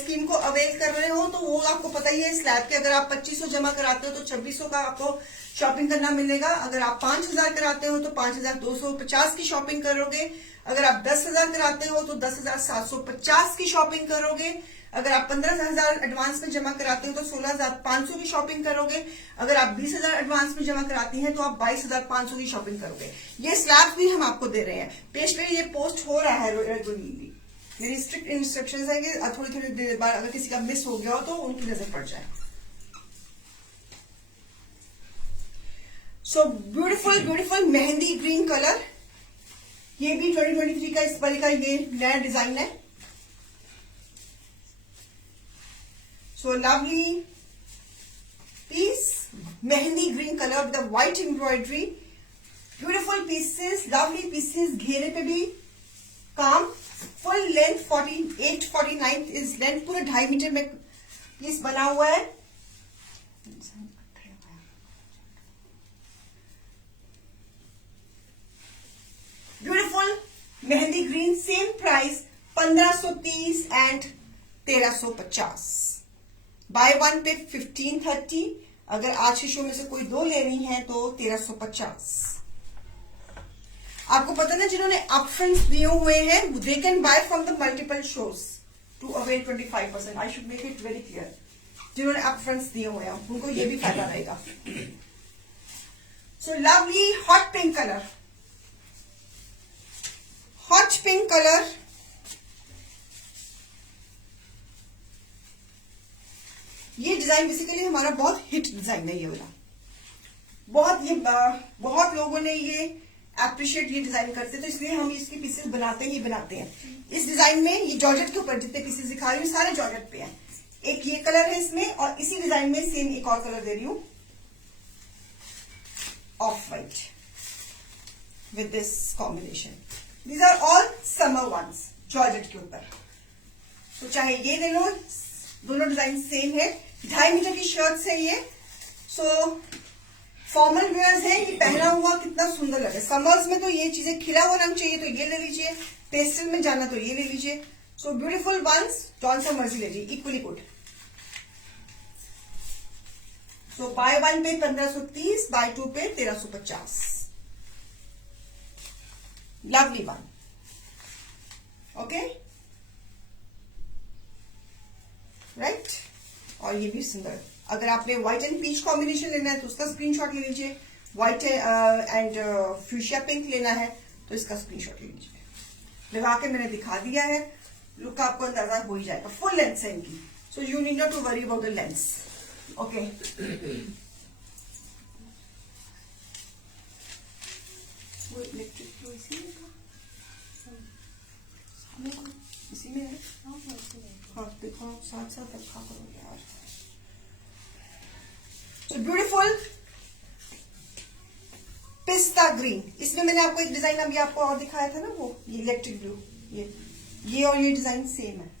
स्कीम को अवेल कर रहे हो तो वो आपको पता ही है, स्लैब के अगर आप 2500 जमा कराते हो तो 2600 का आपको शॉपिंग करना मिलेगा। अगर आप 5000 कराते हो तो 5250 की शॉपिंग करोगे। अगर आप 10,000 कराते हो तो 10,750 की शॉपिंग करोगे। अगर आप 15,000 एडवांस में जमा कराते हो तो 16,500 की शॉपिंग करोगे। अगर आप 20,000 एडवांस में जमा कराती हैं तो आप 22,500 की शॉपिंग करोगे। ये स्लैब भी हम आपको दे रहे हैं। पेज पे ये पोस्ट हो रहा है रेगुलरली। मेरी स्ट्रिक्ट इंस्ट्रक्शंस है कि थोड़ी थोड़ी देर बाद अगर किसी का मिस हो गया हो तो उनकी नजर पड़ जाए। So beautiful beautiful mehndi green colour, ये भी 2023 का इस वाली का ये नया डिजाइन है। So lovely piece, mehndi green colour with white embroidery, beautiful pieces, lovely pieces. घेरे पे भी काम, फुल लेंथ 48-49 इज लेंथ, पूरा 2.5 मीटर में पीस बना हुआ है। Beautiful mehndi green, same price 1530 and 1350। Buy 1 pay 1530, अगर आज के शो में से कोई 2 लेनी है तो 1350। आपको पता ना, जिन्होंने अपफ्रंट्स दिए हुए हैं they can buy from the multiple shows to avail 25%। I should make it very clear. जिन्होंने अपफ्रंट्स दिए हुए हैं उनको ये भी फायदा रहेगा। So lovely hot pink colour, hot pink colour, ये डिजाइन बेसिकली हमारा बहुत हिट डिजाइन है। ये वाला बहुत लोगों ने ये अप्रिशिएट ये डिजाइन करते, तो इसलिए हम इसके पीसेस बनाते ही बनाते हैं। इस डिजाइन में ये जॉर्जेट के ऊपर जितने पीसेस दिखा रही हूँ सारे जॉर्जेट पे हैं। एक ये कलर है इसमें, और इसी डिजाइन में सेम एक और कलर दे रही हूं, off white with this combination. These are all summer ones georgette के ऊपर। तो चाहे ये ले लो, दोनों डिजाइन सेम है। 2.5 मीटर की शर्ट्स है ये। सो फॉर्मल वेयर्स है, ये पहना हुआ कितना सुंदर लगे। समर्स में तो ये चीजें, खिला हुआ रंग चाहिए तो ये ले लीजिए, पेस्टल में जाना तो ये ले लीजिए। सो ब्यूटीफुल वंस, जॉन सा मर्जी ले लीजिए, इक्वली गुड। सो bye 1 pay 1530, buy 2 pay 1350। Lovely one, okay right. और ये भी सुंदर। अगर आपने व्हाइट एंड पीच कॉम्बिनेशन लेना है तो उसका स्क्रीनशॉट ले लीजिए। व्हाइट एंड फ्यूशिया पिंक लेना है तो इसका स्क्रीनशॉट ले लीजिए। लगा के मैंने दिखा दिया है, लुक आपको अंदाजा हो ही जाएगा। फुल लेंथ है इनकी, so you need not to worry about the length, okay. वो इलेक्ट्रिक तो इसी में है। हाँ देखो, साथ साथ रखा करो यार। So beautiful पिस्ता ग्रीन, इसमें मैंने आपको एक डिजाइन अभी आपको और दिखाया था ना, वो ये इलेक्ट्रिक ब्लू, ये और ये डिजाइन सेम है।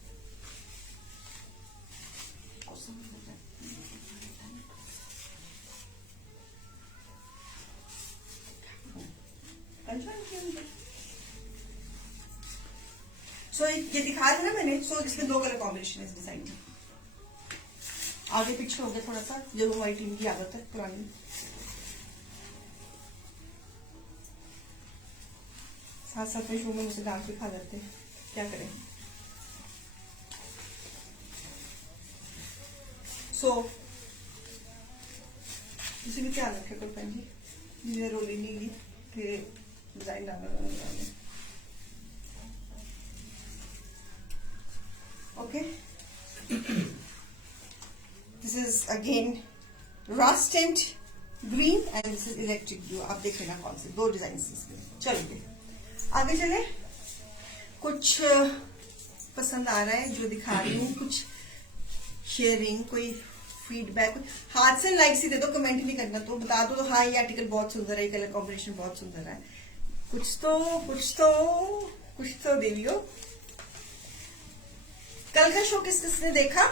सो ये दिखाया था ना मैंने। सो इसमें 2 कलर कॉम्बिनेशन है इस डिजाइन में। आगे पीछे हो गया थोड़ा सा, जो हमारी टीम की आदत है पुरानी। साथ साथ में शो में मुझे डांट भी खा जाते हैं, क्या करें। सो इसे भी ध्यान रखे करो बहन जी, रोली नहीं कि डिजाइन डालना। Okay, this is again rust green and this is electric blue. आप देख लेना कौन से 2 डिजाइन इसमें। चलिए आगे चले। कुछ पसंद आ रहा है जो दिखा रही हूँ, कुछ शेयरिंग, कोई फीडबैक, हाथ से लाइक सी दे दो, कमेंट नहीं करना, तो बता दो हाँ ये आर्टिकल बहुत सुंदर है, ये कलर कॉम्बिनेशन बहुत सुंदर है, कुछ तो दे लियो। कल का शो किस किसने देखा?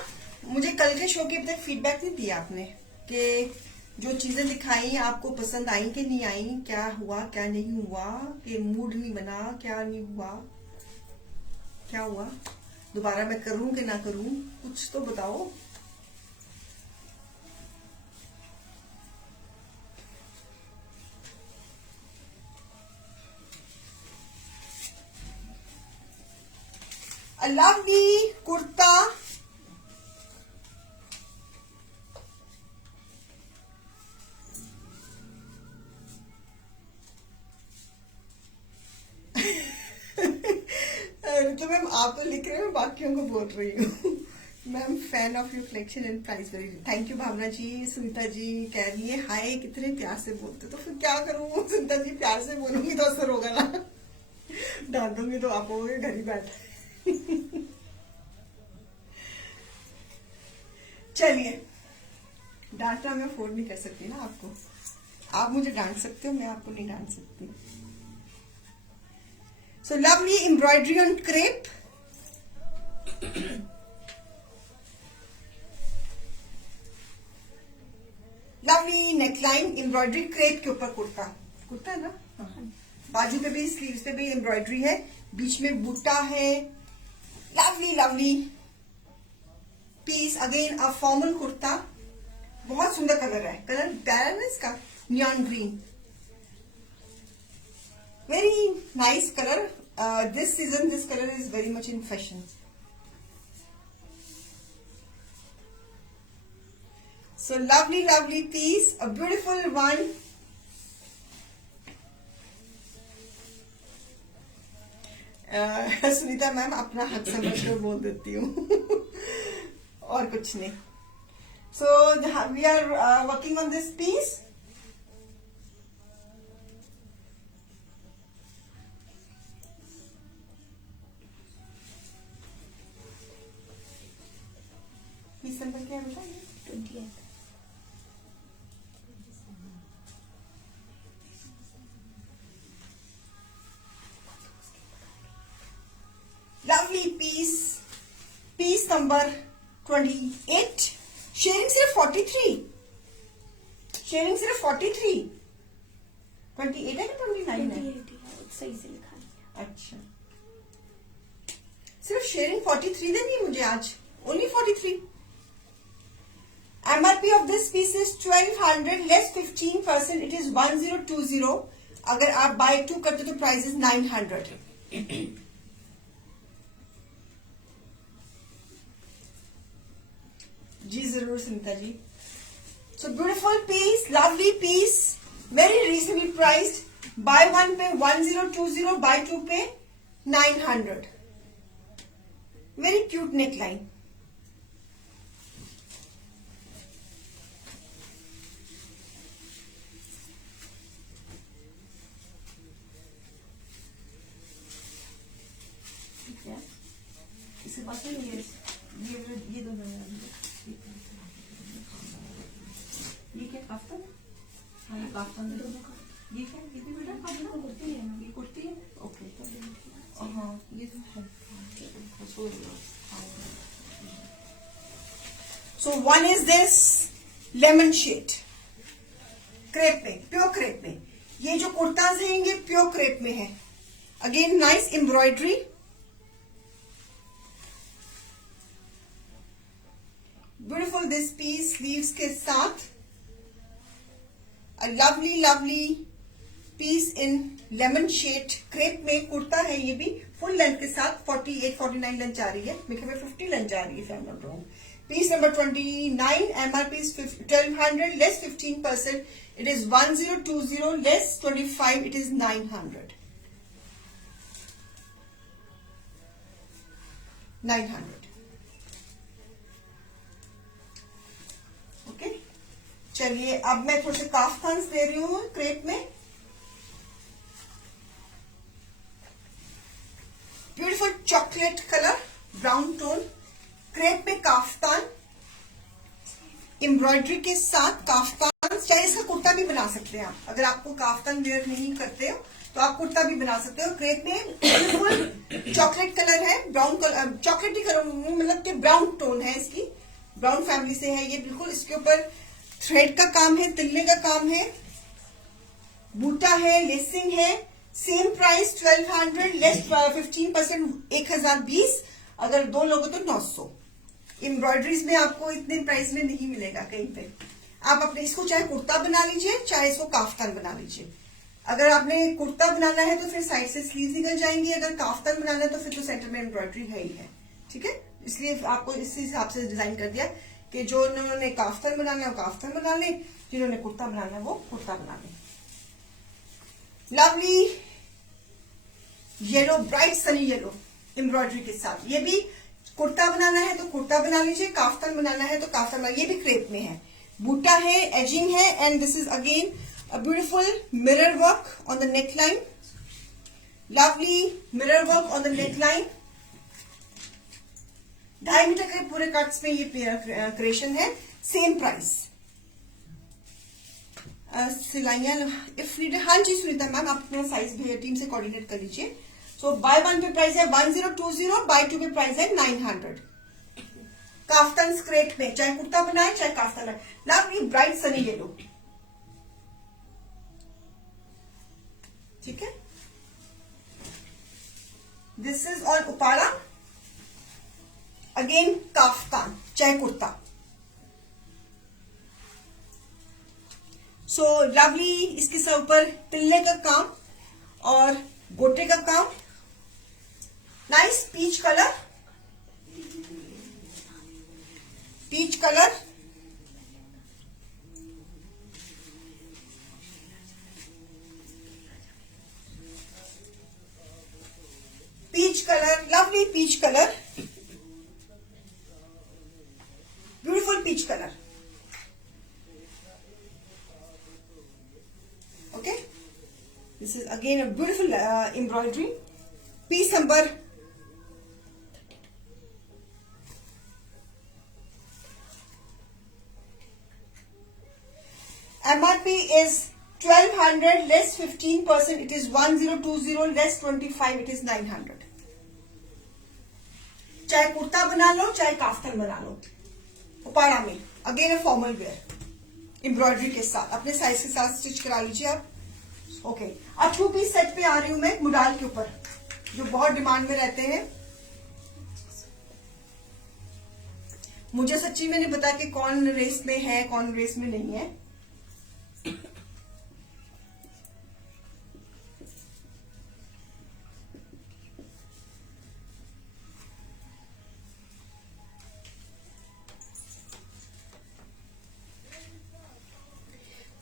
मुझे कल के शो के अब तक फीडबैक नहीं दिया आपने कि जो चीजें दिखाई आपको पसंद आई कि नहीं आई, क्या हुआ क्या नहीं हुआ, कि मूड नहीं बना, क्या नहीं हुआ, क्या हुआ, दोबारा मैं करूं कि ना करूं, कुछ तो बताओ। लवली कुर्ता, तो मैम आप तो लिख रहे हो, बाकियों को बोल रही हूँ। Ma'am fan of your collection and price very, thank you Bhavna ji. Sunita ji कह रही है हाय कितने प्यार से बोलते, तो फिर क्या करूँ सुनीता जी, प्यार से बोलूंगी तो असर होगा ना, डांट दूंगी तो आप होगे घर ही बैठे। चलिए, डांटना मैं अफोर्ड नहीं कर सकती ना आपको, आप मुझे डांट सकते हो, मैं आपको नहीं डांट सकती। So lovely embroidery on crepe. Lovely neckline embroidery crepe के ऊपर कुर्ता, कुर्ता है ना, बाजू पे भी स्लीव्स पे भी एम्ब्रॉयडरी है, बीच में बूटा है, lovely lovely piece, again a formal kurta, बहुत सुंदर कलर है, कलर प्यारा है ना इसका, neon green, very nice color. This season this color is very much in fashion. So lovely piece, a beautiful one. Sunita ma'am अपना हक समझ कर बोल देती हूँ और कुछ नहीं। So we are working on this piece. Piece number क्या है बेटा? 28। Lovely piece, piece number 28, sharing सिर्फ 43, शेयरिंग सिर्फ 43, 28 है कि 29 है? सही से लिखा है। अच्छा, सिर्फ शेयरिंग 43 देनी है मुझे आज, only 43। MRP of this piece is 1200 less 15%, it is 1020। अगर आप बाय 2 करते तो प्राइस इज 900। जी जरूर Sunita ji. So beautiful piece, lovely piece, very reasonable priced, buy 1 pay 1020, bye 2 पे 900, वेरी क्यूट नेकलाइन। इसके पास ये दोनों ये क्या काफ्तान है? हाँ ये काफ्तान है, दोनों का। ये क्या, ये भी बेटा काफ्तान कुर्ती है ना, ये कुर्ती है, ओके। हाँ ये तो है। So one is this lemon shade crepe में, प्योर क्रेप में, ये जो कुर्ताज हैं ये प्योर क्रेप में है, again nice embroidery, beautiful this piece sleeves के साथ, a lovely lovely piece in lemon shade crepe में कुर्ता है, ये भी फुल लेंथ के साथ 48-49 लेंथ जा रही है, मेरे ख्याल में 50 लेंथ जा रही है, if I'm not wrong। Piece number 29, MRP is 1200 less 15%, it is 1020 less 25, it is 900। 900 okay. चलिए अब मैं थोड़े से काफ्तान्स दे रही हूँ क्रेप में, beautiful chocolate colour, brown tone, crepe में काफ्तान, एम्ब्रॉयडरी के साथ काफ्तान। चाहे इसका कुर्ता भी बना सकते हैं आप, अगर आपको काफ्तान वेयर नहीं करते हो तो आप कुर्ता भी बना सकते हो। क्रेप में बिल्कुल चॉकलेट कलर है, ब्राउन कलर, चॉकलेटी कलर मतलब कि ब्राउन टोन है, इसकी ब्राउन फैमिली से है ये बिल्कुल। इसके ऊपर थ्रेड का काम है, तिल्ले का काम है, बूटा है, लेसिंग है। Same price 1200 less 15% 1020। अगर 2 लोगों तो 900। एम्ब्रॉयडरीज में आपको इतने प्राइस में नहीं मिलेगा कहीं पे। आप अपने इसको चाहे कुर्ता बना लीजिए, चाहे इसको काफ्तान बना लीजिए। अगर आपने कुर्ता बनाना है तो फिर साइड से स्लीव निकल जाएंगी, अगर काफ्तान बनाना है तो फिर तो सेंटर में एम्ब्रॉयडरी है ही है, ठीक है। इसलिए आपको इसी हिसाब से डिजाइन कर दिया कि जो उन्होंने काफ्तान बनाना है वो काफ्तान बना ले, जिन्होंने कुर्ता बनाना है वो कुर्ता बना ले। Lovely yellow, bright sunny yellow embroidery के साथ। ये भी कुर्ता बनाना है तो कुर्ता बना लीजिए, काफ्तान बनाना है तो काफ्तान बना। ये भी क्रेप में है, बूटा है, एजिंग है, and this is again a beautiful mirror work on the neckline, lovely mirror work on the neckline। 2.5 metre के पूरे कट्स में ये क्रिएशन है। Same price. सिलाइयां हाँ जी सुनीता मैम, आप अपना साइज भी टीम से कोऑर्डिनेट कर लीजिए। सो बाय 1 पे प्राइस है 1020, बाय 2 पे प्राइस है 900। काफ्तान स्क्रेप में, चाहे कुर्ता बनाए चाहे काफ्तान बनाए। लवली ब्राइट सनी येलो, ठीक है। This is on Uppada, again kaftan चाहे कुर्ता। सो लवली, इसके सब ऊपर तिल्ले का काम और गोटे का काम। Nice peach colour, peach colour, peach colour, lovely peach colour, beautiful peach colour. Okay, this is again a beautiful embroidery. Piece number MRP is 1200 less 15%, it is 1020 less 25, it is 900। चाहे कुर्ता बना लो चाहे काफ्तान बना लो, उपाड़ा में again a formal wear embroidery के साथ, अपने size के साथ स्टिच करा लीजिए आप। ओके, अब 2 पीस सेट पे आ रही हूं मैं मुडाल के ऊपर, जो बहुत डिमांड में रहते हैं। मुझे सच्ची में नहीं पता कि कौन रेस में है कौन रेस में नहीं है।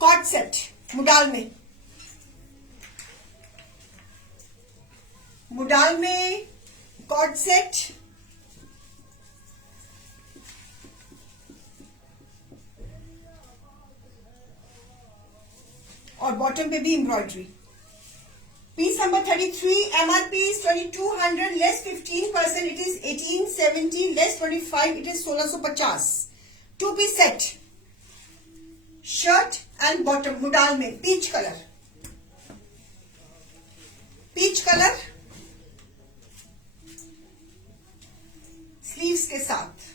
कॉट सेट मुडाल में, मुडाल में कॉट सेट, और बॉटम पे भी embroidery. Piece number 33, MRP is 2200 less 15%, it is 1870 less 25, it is 1650। 2 piece set, shirt and bottom modal में, peach colour, peach colour, sleeves के साथ।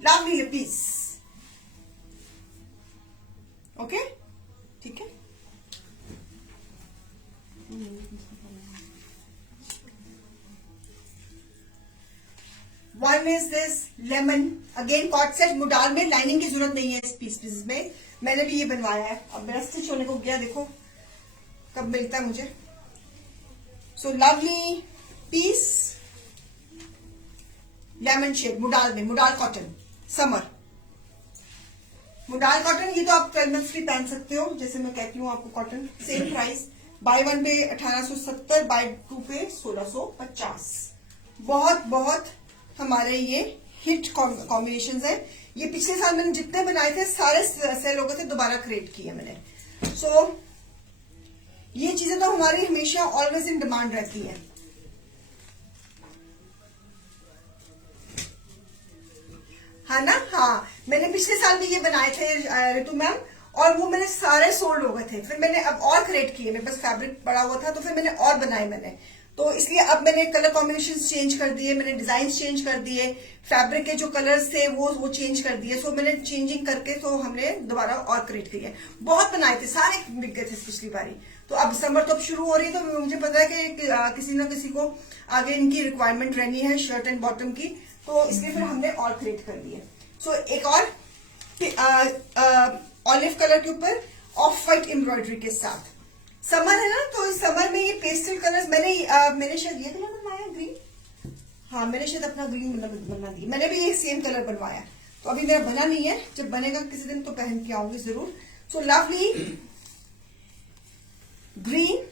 लवली पीस, ओके, ठीक है। One is this lemon, again coord set मुडाल में। Lining की जरूरत नहीं है इस पीस में, मैंने भी ये बनवाया है। अब मेरा स्टिच होने को गया, देखो कब मिलता है मुझे। So lovely piece, lemon shade modal में, modal cotton summer, modal cotton. ये तो आप 12 मंथ फ्री पहन सकते हो, जैसे मैं कहती हूँ आपको कॉटन। सेम प्राइस, बाय 1 पे 1870, बाय 2 पे 1650। बहुत बहुत हमारे ये हिट कॉम्बिनेशन है। ये पिछले साल मैंने जितने बनाए थे सारे सेल हो गए थे, दोबारा क्रिएट किए मैंने। सो ये चीजें तो हमारी हमेशा ऑलवेज इन डिमांड रहती है। हाँ ना, हाँ मैंने पिछले साल भी ये बनाए थे ऋतु मैम, और वो मैंने सारे सोल्ड हो गए थे। फिर मैंने अब और क्रिएट किए, मेरे पास फैब्रिक पड़ा हुआ था तो फिर मैंने और बनाए मैंने। तो इसलिए अब मैंने कलर कॉम्बिनेशन चेंज कर दिए, मैंने डिजाइन चेंज कर दिए, फैब्रिक के जो कलर्स थे वो चेंज कर दिए। सो मैंने चेंजिंग करके तो हमने दोबारा और क्रिएट किए। बहुत बनाए थे, सारे बिक गए थे पिछली बारी। तो अब समर तो अब शुरू हो रही है, तो मुझे पता है कि किसी ना किसी को आगे इनकी रिक्वायरमेंट रहनी है शर्ट एंड बॉटम की, तो इसलिए फिर हमने और क्रिएट कर दिए। सो एक और ऑलिव कलर के ऊपर ऑफ व्हाइट एम्ब्रॉयडरी के साथ। समर है ना, तो इस समर में ये पेस्टल कलर्स मैंने शायद ये कलर बनवाया ग्रीन। हाँ मैंने शायद अपना ग्रीन बनवा दिया, मैंने भी ये सेम कलर बनवाया। तो अभी मेरा बना नहीं है, जब बनेगा किसी दिन तो पहन के आऊंगी जरूर। सो लवली ग्रीन,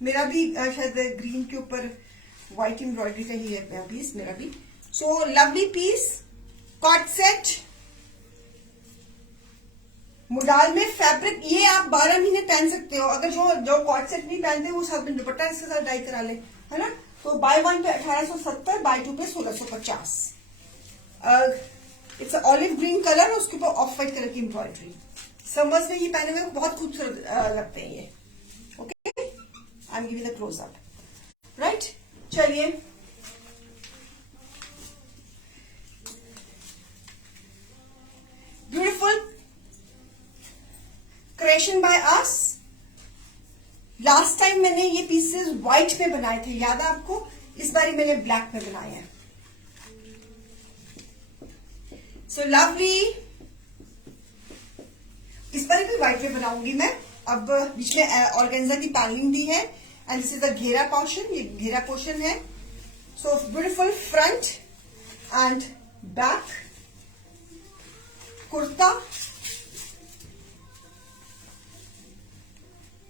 मेरा भी शायद ग्रीन के ऊपर व्हाइट एम्ब्रॉयडरी का ही है पीस मेरा भी। सो लवली पीस, कॉट सेट मुडाल में फैब्रिक। ये आप 12 महीने पहन सकते हो। अगर जो कॉट सेट नहीं पहनते वो साथ में दुपट्टा इसके साथ डाई करा ले, है ना। तो बाय 1 पे 1870, बाय 2 पे 1650। इट्स ऑलिव ग्रीन कलर, उसके ऊपर ऑफ व्हाइट कलर की एम्ब्रॉयडरी। समर्स में ये पहने हुए बहुत खूबसूरत लगते हैं ये। Okay, I am giving the close up, right. चलिए beautiful creation by us. Last time मैंने ये पीसेस व्हाइट में बनाए थे, याद है आपको। इस बारी मैंने ब्लैक में बनाए हैं। सो लवली, इस बारी भी व्हाइट में बनाऊंगी मैं। अब बीच में ऑर्गेन्जा की पैनलिंग दी है, एंड दिस इज द घेरा पोर्शन, ये घेरा पोर्शन है। So beautiful front and back kurta,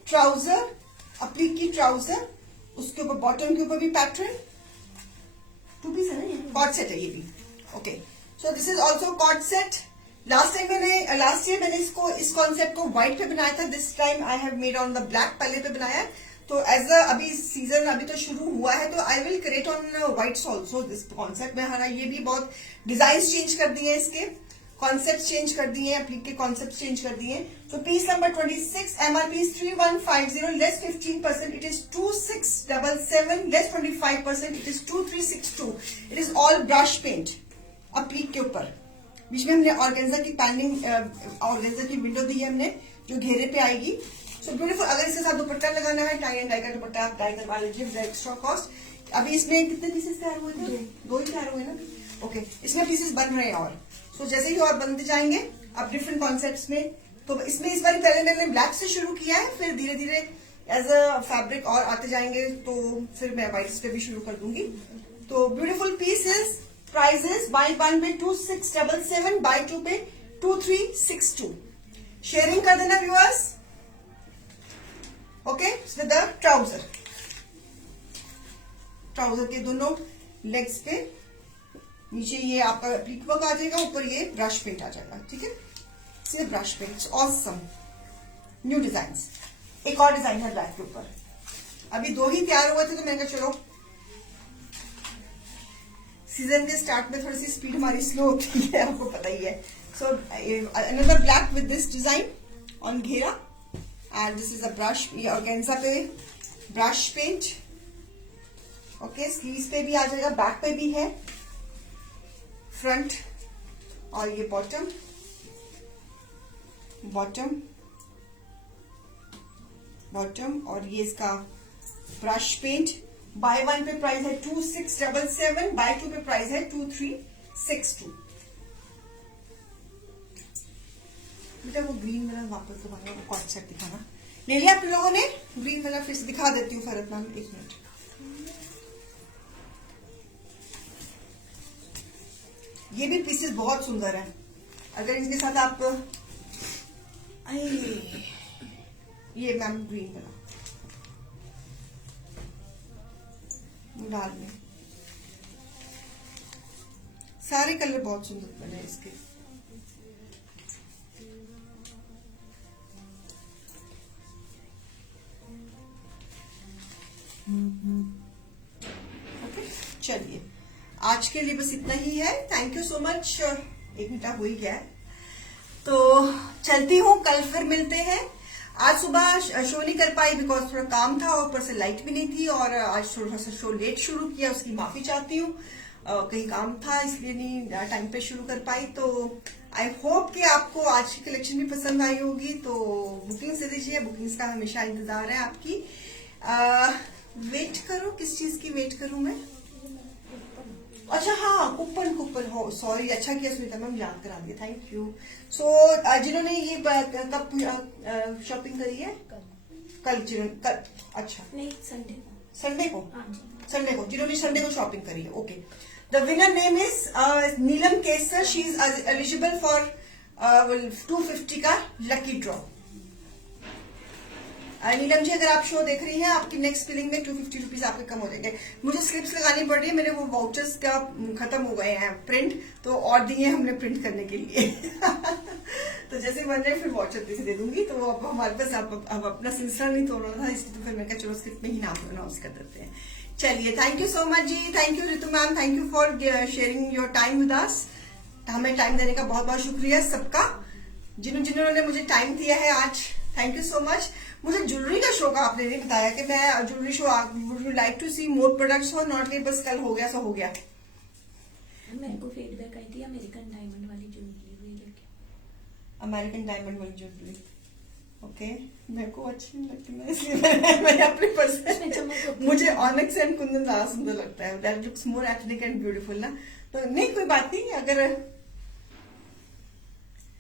trouser, applique की ट्राउजर, उसके ऊपर बॉटम के ऊपर भी पैटर्न। 2 पीस है ना, ये कॉर्ड सेट है ये भी। Okay, so this is also cord set. Last year मैंने इसको इस कॉन्सेप्ट को व्हाइट पे बनाया था। This time I have made on the black पहले पे बनाया। तो एज अ अभी सीजन अभी तो शुरू हुआ है, तो I will create on whites also this concept में। हमारा ये भी बहुत डिजाइन चेंज कर दिए, इसके कॉन्सेप्ट चेंज कर दिए, एप्लीक के कॉन्सेप्ट चेंज कर दिए। So piece number 26, MRP 3150, less 15%, it is 2677, less 25%, it is 2362। It is all brush paint applique के ऊपर। बीच में हमने ऑर्गेन्जा की पैनलिंग, ऑर्गेन्जा की विंडो दी है हमने, जो घेरे पे आएगी। सो ब्यूटीफुल। अगर इसके साथ दुपट्टा लगाना है, टाई एंड डाई का दुपट्टा आप डाई करवा लीजिए विद एक्स्ट्रा कॉस्ट। अभी इसमें कितने पीसेस तैयार हुए थे? 2 ही तैयार हुए ना। ओके, इसमें पीसेस बन रहे हैं और सो जैसे ही और बनते जाएंगे अब डिफरेंट कॉन्सेप्ट्स में। तो इसमें इस बार पहले मैंने ब्लैक से शुरू किया है, फिर धीरे धीरे एज अ फैब्रिक और आते जाएंगे, तो फिर मैं व्हाइट्स पे भी शुरू कर दूंगी। तो ब्यूटीफुल पीसेस। प्राइजेस बाय 1 पे 2677, बाय 2 पे 2362। शेयरिंग कर देना viewers. Okay, with the trouser, trouser के दोनों लेग्स पे नीचे ये आपका एप्लीक वर्क आ जाएगा, ऊपर ये ब्रश पेंट आ जाएगा। ठीक है, सिर्फ brush paint. Awesome new design. एक और डिजाइन है ब्लैक के ऊपर। अभी 2 ही तैयार हुए थे, तो मैंने कहा चलो, सीजन के स्टार्ट में थोड़ी सी स्पीड हमारी स्लो होती है, आपको पता ही है। So another black with this design on घेरा, and this is a brush, ये ऑर्गेन्जा पे ब्रश पेंट। ओके, स्लीव्स पे भी आ जाएगा, बैक पे भी है, फ्रंट और ये बॉटम, बॉटम बॉटम, और ये इसका ब्रश पेंट। बाय 1 पे प्राइस है 2677, बाय 2 पे प्राइस है 2362। बेटा वो ग्रीन वाला वापस दोबारा कॉन्सेप्ट दिखाना। ले लिया आप लोगों ने? ग्रीन वाला फिर से दिखा देती हूँ फरत मैम, 1 मिनट। ये भी पीसेस बहुत सुंदर है। अगर इनके साथ आप ये मैम ग्रीन वाला डाल में सारे कलर बहुत सुंदर बने इसके। ओके, चलिए आज के लिए बस इतना ही है। Thank you so much. 1 घंटा हो ही गया है तो चलती हूँ, कल फिर मिलते हैं। आज सुबह शो नहीं कर पाई बिकॉज थोड़ा काम था, ऊपर से लाइट भी नहीं थी, और आज थोड़ा सा शो लेट शुरू किया, उसकी माफी चाहती हूँ। कहीं काम था इसलिए नहीं टाइम पे शुरू कर पाई। तो आई होप कि आपको आज की कलेक्शन भी पसंद आई होगी। तो बुकिंग्स दे दीजिए, बुकिंग्स का हमेशा इंतजार है आपकी। वेट करो, किस चीज की वेट करूं मैं? अच्छा हाँ, कूपन हो, सॉरी, अच्छा किया सुनीता मैम याद करा दिया, थैंक यू। सो जिन्होंने ये कब शॉपिंग करी है? कल अच्छा नहीं, संडे को। हाँ जी, संडे को, जिन्होंने संडे को शॉपिंग करी है। Okay, the winner name is Neelam Kesar. She is eligible for 250 का लकी ड्रॉ। नीलम जी, अगर आप शो देख रही हैं, आपकी नेक्स्ट बिलिंग में 250 रुपीज आपके कम हो जाएंगे। मुझे स्लिप्स लगानी पड़ रही है, मेरे वो वाउचर्स का खत्म हो गए हैं प्रिंट, तो और दिए हमने प्रिंट करने के लिए। तो जैसे बन रहे फिर वाउचर से दे दूंगी। तो अब हमारे पास अब अपना सिलसिला नहीं तोड़ना था, इसलिए तो फिर मैं कहा चलो स्लिप में ही नाम अनाउंस कर देते हैं। चलिए, थैंक यू सो मच जी, thank you Ritu ma'am, thank you for sharing your time with us. हमें टाइम देने का बहुत बहुत शुक्रिया सबका, जिन्होंने मुझे टाइम दिया है आज, थैंक यू सो मच। मुझे ज्वेलरी का शो का आपने नहीं बताया कि मैं jewellery show would you like to see more products और नॉट कि बस कल हो गया सो हो गया। मेरे को फीडबैक आई थी अमेरिकन डायमंड वाली ज्वेलरी लेके। अमेरिकन डायमंड वाली ज्वेलरी, ओके, मेरे को अच्छी नहीं लगती, मैं इसलिए मैंने अपनी पर्सनल, मुझे ऑनिक्स एंड कुंदन ज्यादा सुंदर लगता है, that looks more ethnic and beautiful ना। तो नहीं, कोई बात नहीं, अगर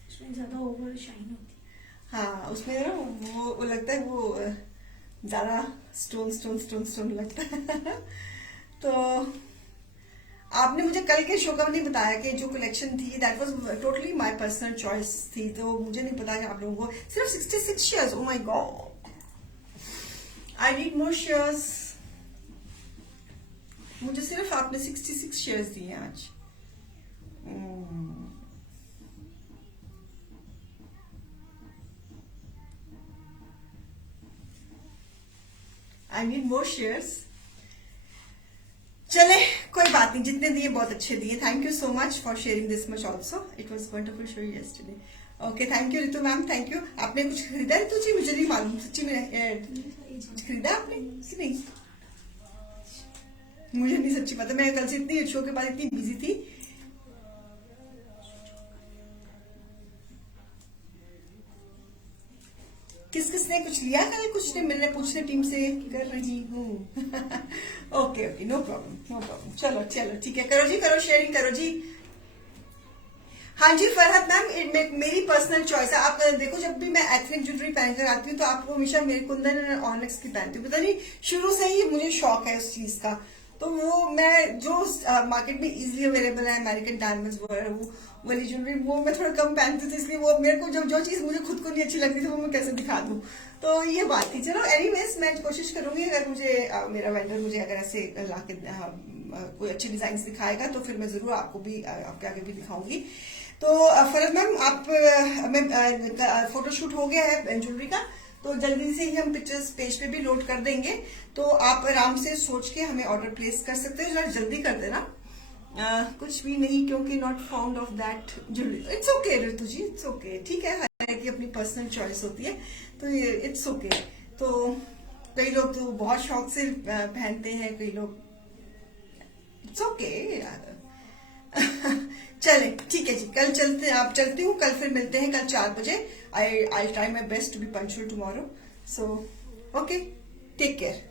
उसमें ज्यादा ओवर शाइन होती है। हाँ, उसमें ना वो लगता है, वो ज्यादा स्टोन लगता है। तो आपने मुझे कल के शो का नहीं बताया कि जो कलेक्शन थी that was totally my personal choice थी, तो मुझे नहीं पता कि आप लोगों को सिर्फ 66 shares, oh my God, I need more shares. मुझे सिर्फ आपने 66 शेयर्स दिए आज। I need more shares. चले, कोई बात नहीं, जितने दिए बहुत अच्छे दिए। Thank you so much for sharing this much also, it was wonderful show yesterday. Okay, thank you Ritu ma'am, thank you. आपने कुछ खरीदा रितु जी? मुझे नहीं मालूम सच्ची में, कुछ खरीदा आपने कि नहीं? मुझे नहीं सच्ची पता, मैं कल से इतनी शो के बाद इतनी बिजी थी। किसने कुछ लिया कल? कुछ नहीं, मैंने पूछने टीम से कर रही हूँ। Okay, no problem. चलो ठीक है, करो जी, करो शेयरिंग करो जी। हाँ जी फरहत मैम, मेरी पर्सनल चॉइस है। आप देखो, जब भी मैं एथनिक ज्वेलरी पहनकर आती हूँ तो आपको हमेशा मेरे कुंदन और ऑनिक्स की पहनती हूँ। पता नहीं, शुरू से ही मुझे शौक है उस चीज का। तो वो मैं जो मार्केट में इजीली अवेलेबल है, अमेरिकन डायमंड्स वो वाली ज्वेलरी, वो मैं थोड़ा कम पहनती थी, इसलिए वो मेरे को जो चीज मुझे खुद को नहीं अच्छी लगती थी वो मैं कैसे दिखा दूं। तो ये बात थी। चलो, एनीवेज मैं कोशिश करूंगी, अगर मुझे मेरा वेंडर मुझे अगर ऐसे लाके कोई अच्छे डिजाइन दिखाएगा तो फिर मैं जरूर आपको भी, आपके आगे भी दिखाऊंगी। तो फरहत मैम, आप फोटोशूट हो गया है ज्वेलरी का, तो जल्दी से ही हम पिक्चर्स पेज पे भी लोड कर देंगे, तो आप आराम से सोच के हमें ऑर्डर प्लेस कर सकते हो। जरा जल्दी कर देना। कुछ भी नहीं, क्योंकि not found of that jewellery. It's okay Ritu ji, it's okay, ठीक है, हर की अपनी पर्सनल चॉइस होती है, तो ये इट्स ओके। तो कई लोग तो बहुत शौक से पहनते हैं, कई लोग, इट्स ओके यार। चले, ठीक है जी, कल चलती हूँ, कल फिर मिलते हैं कल 4 बजे। I try my best to be punctual tomorrow. So okay, take care.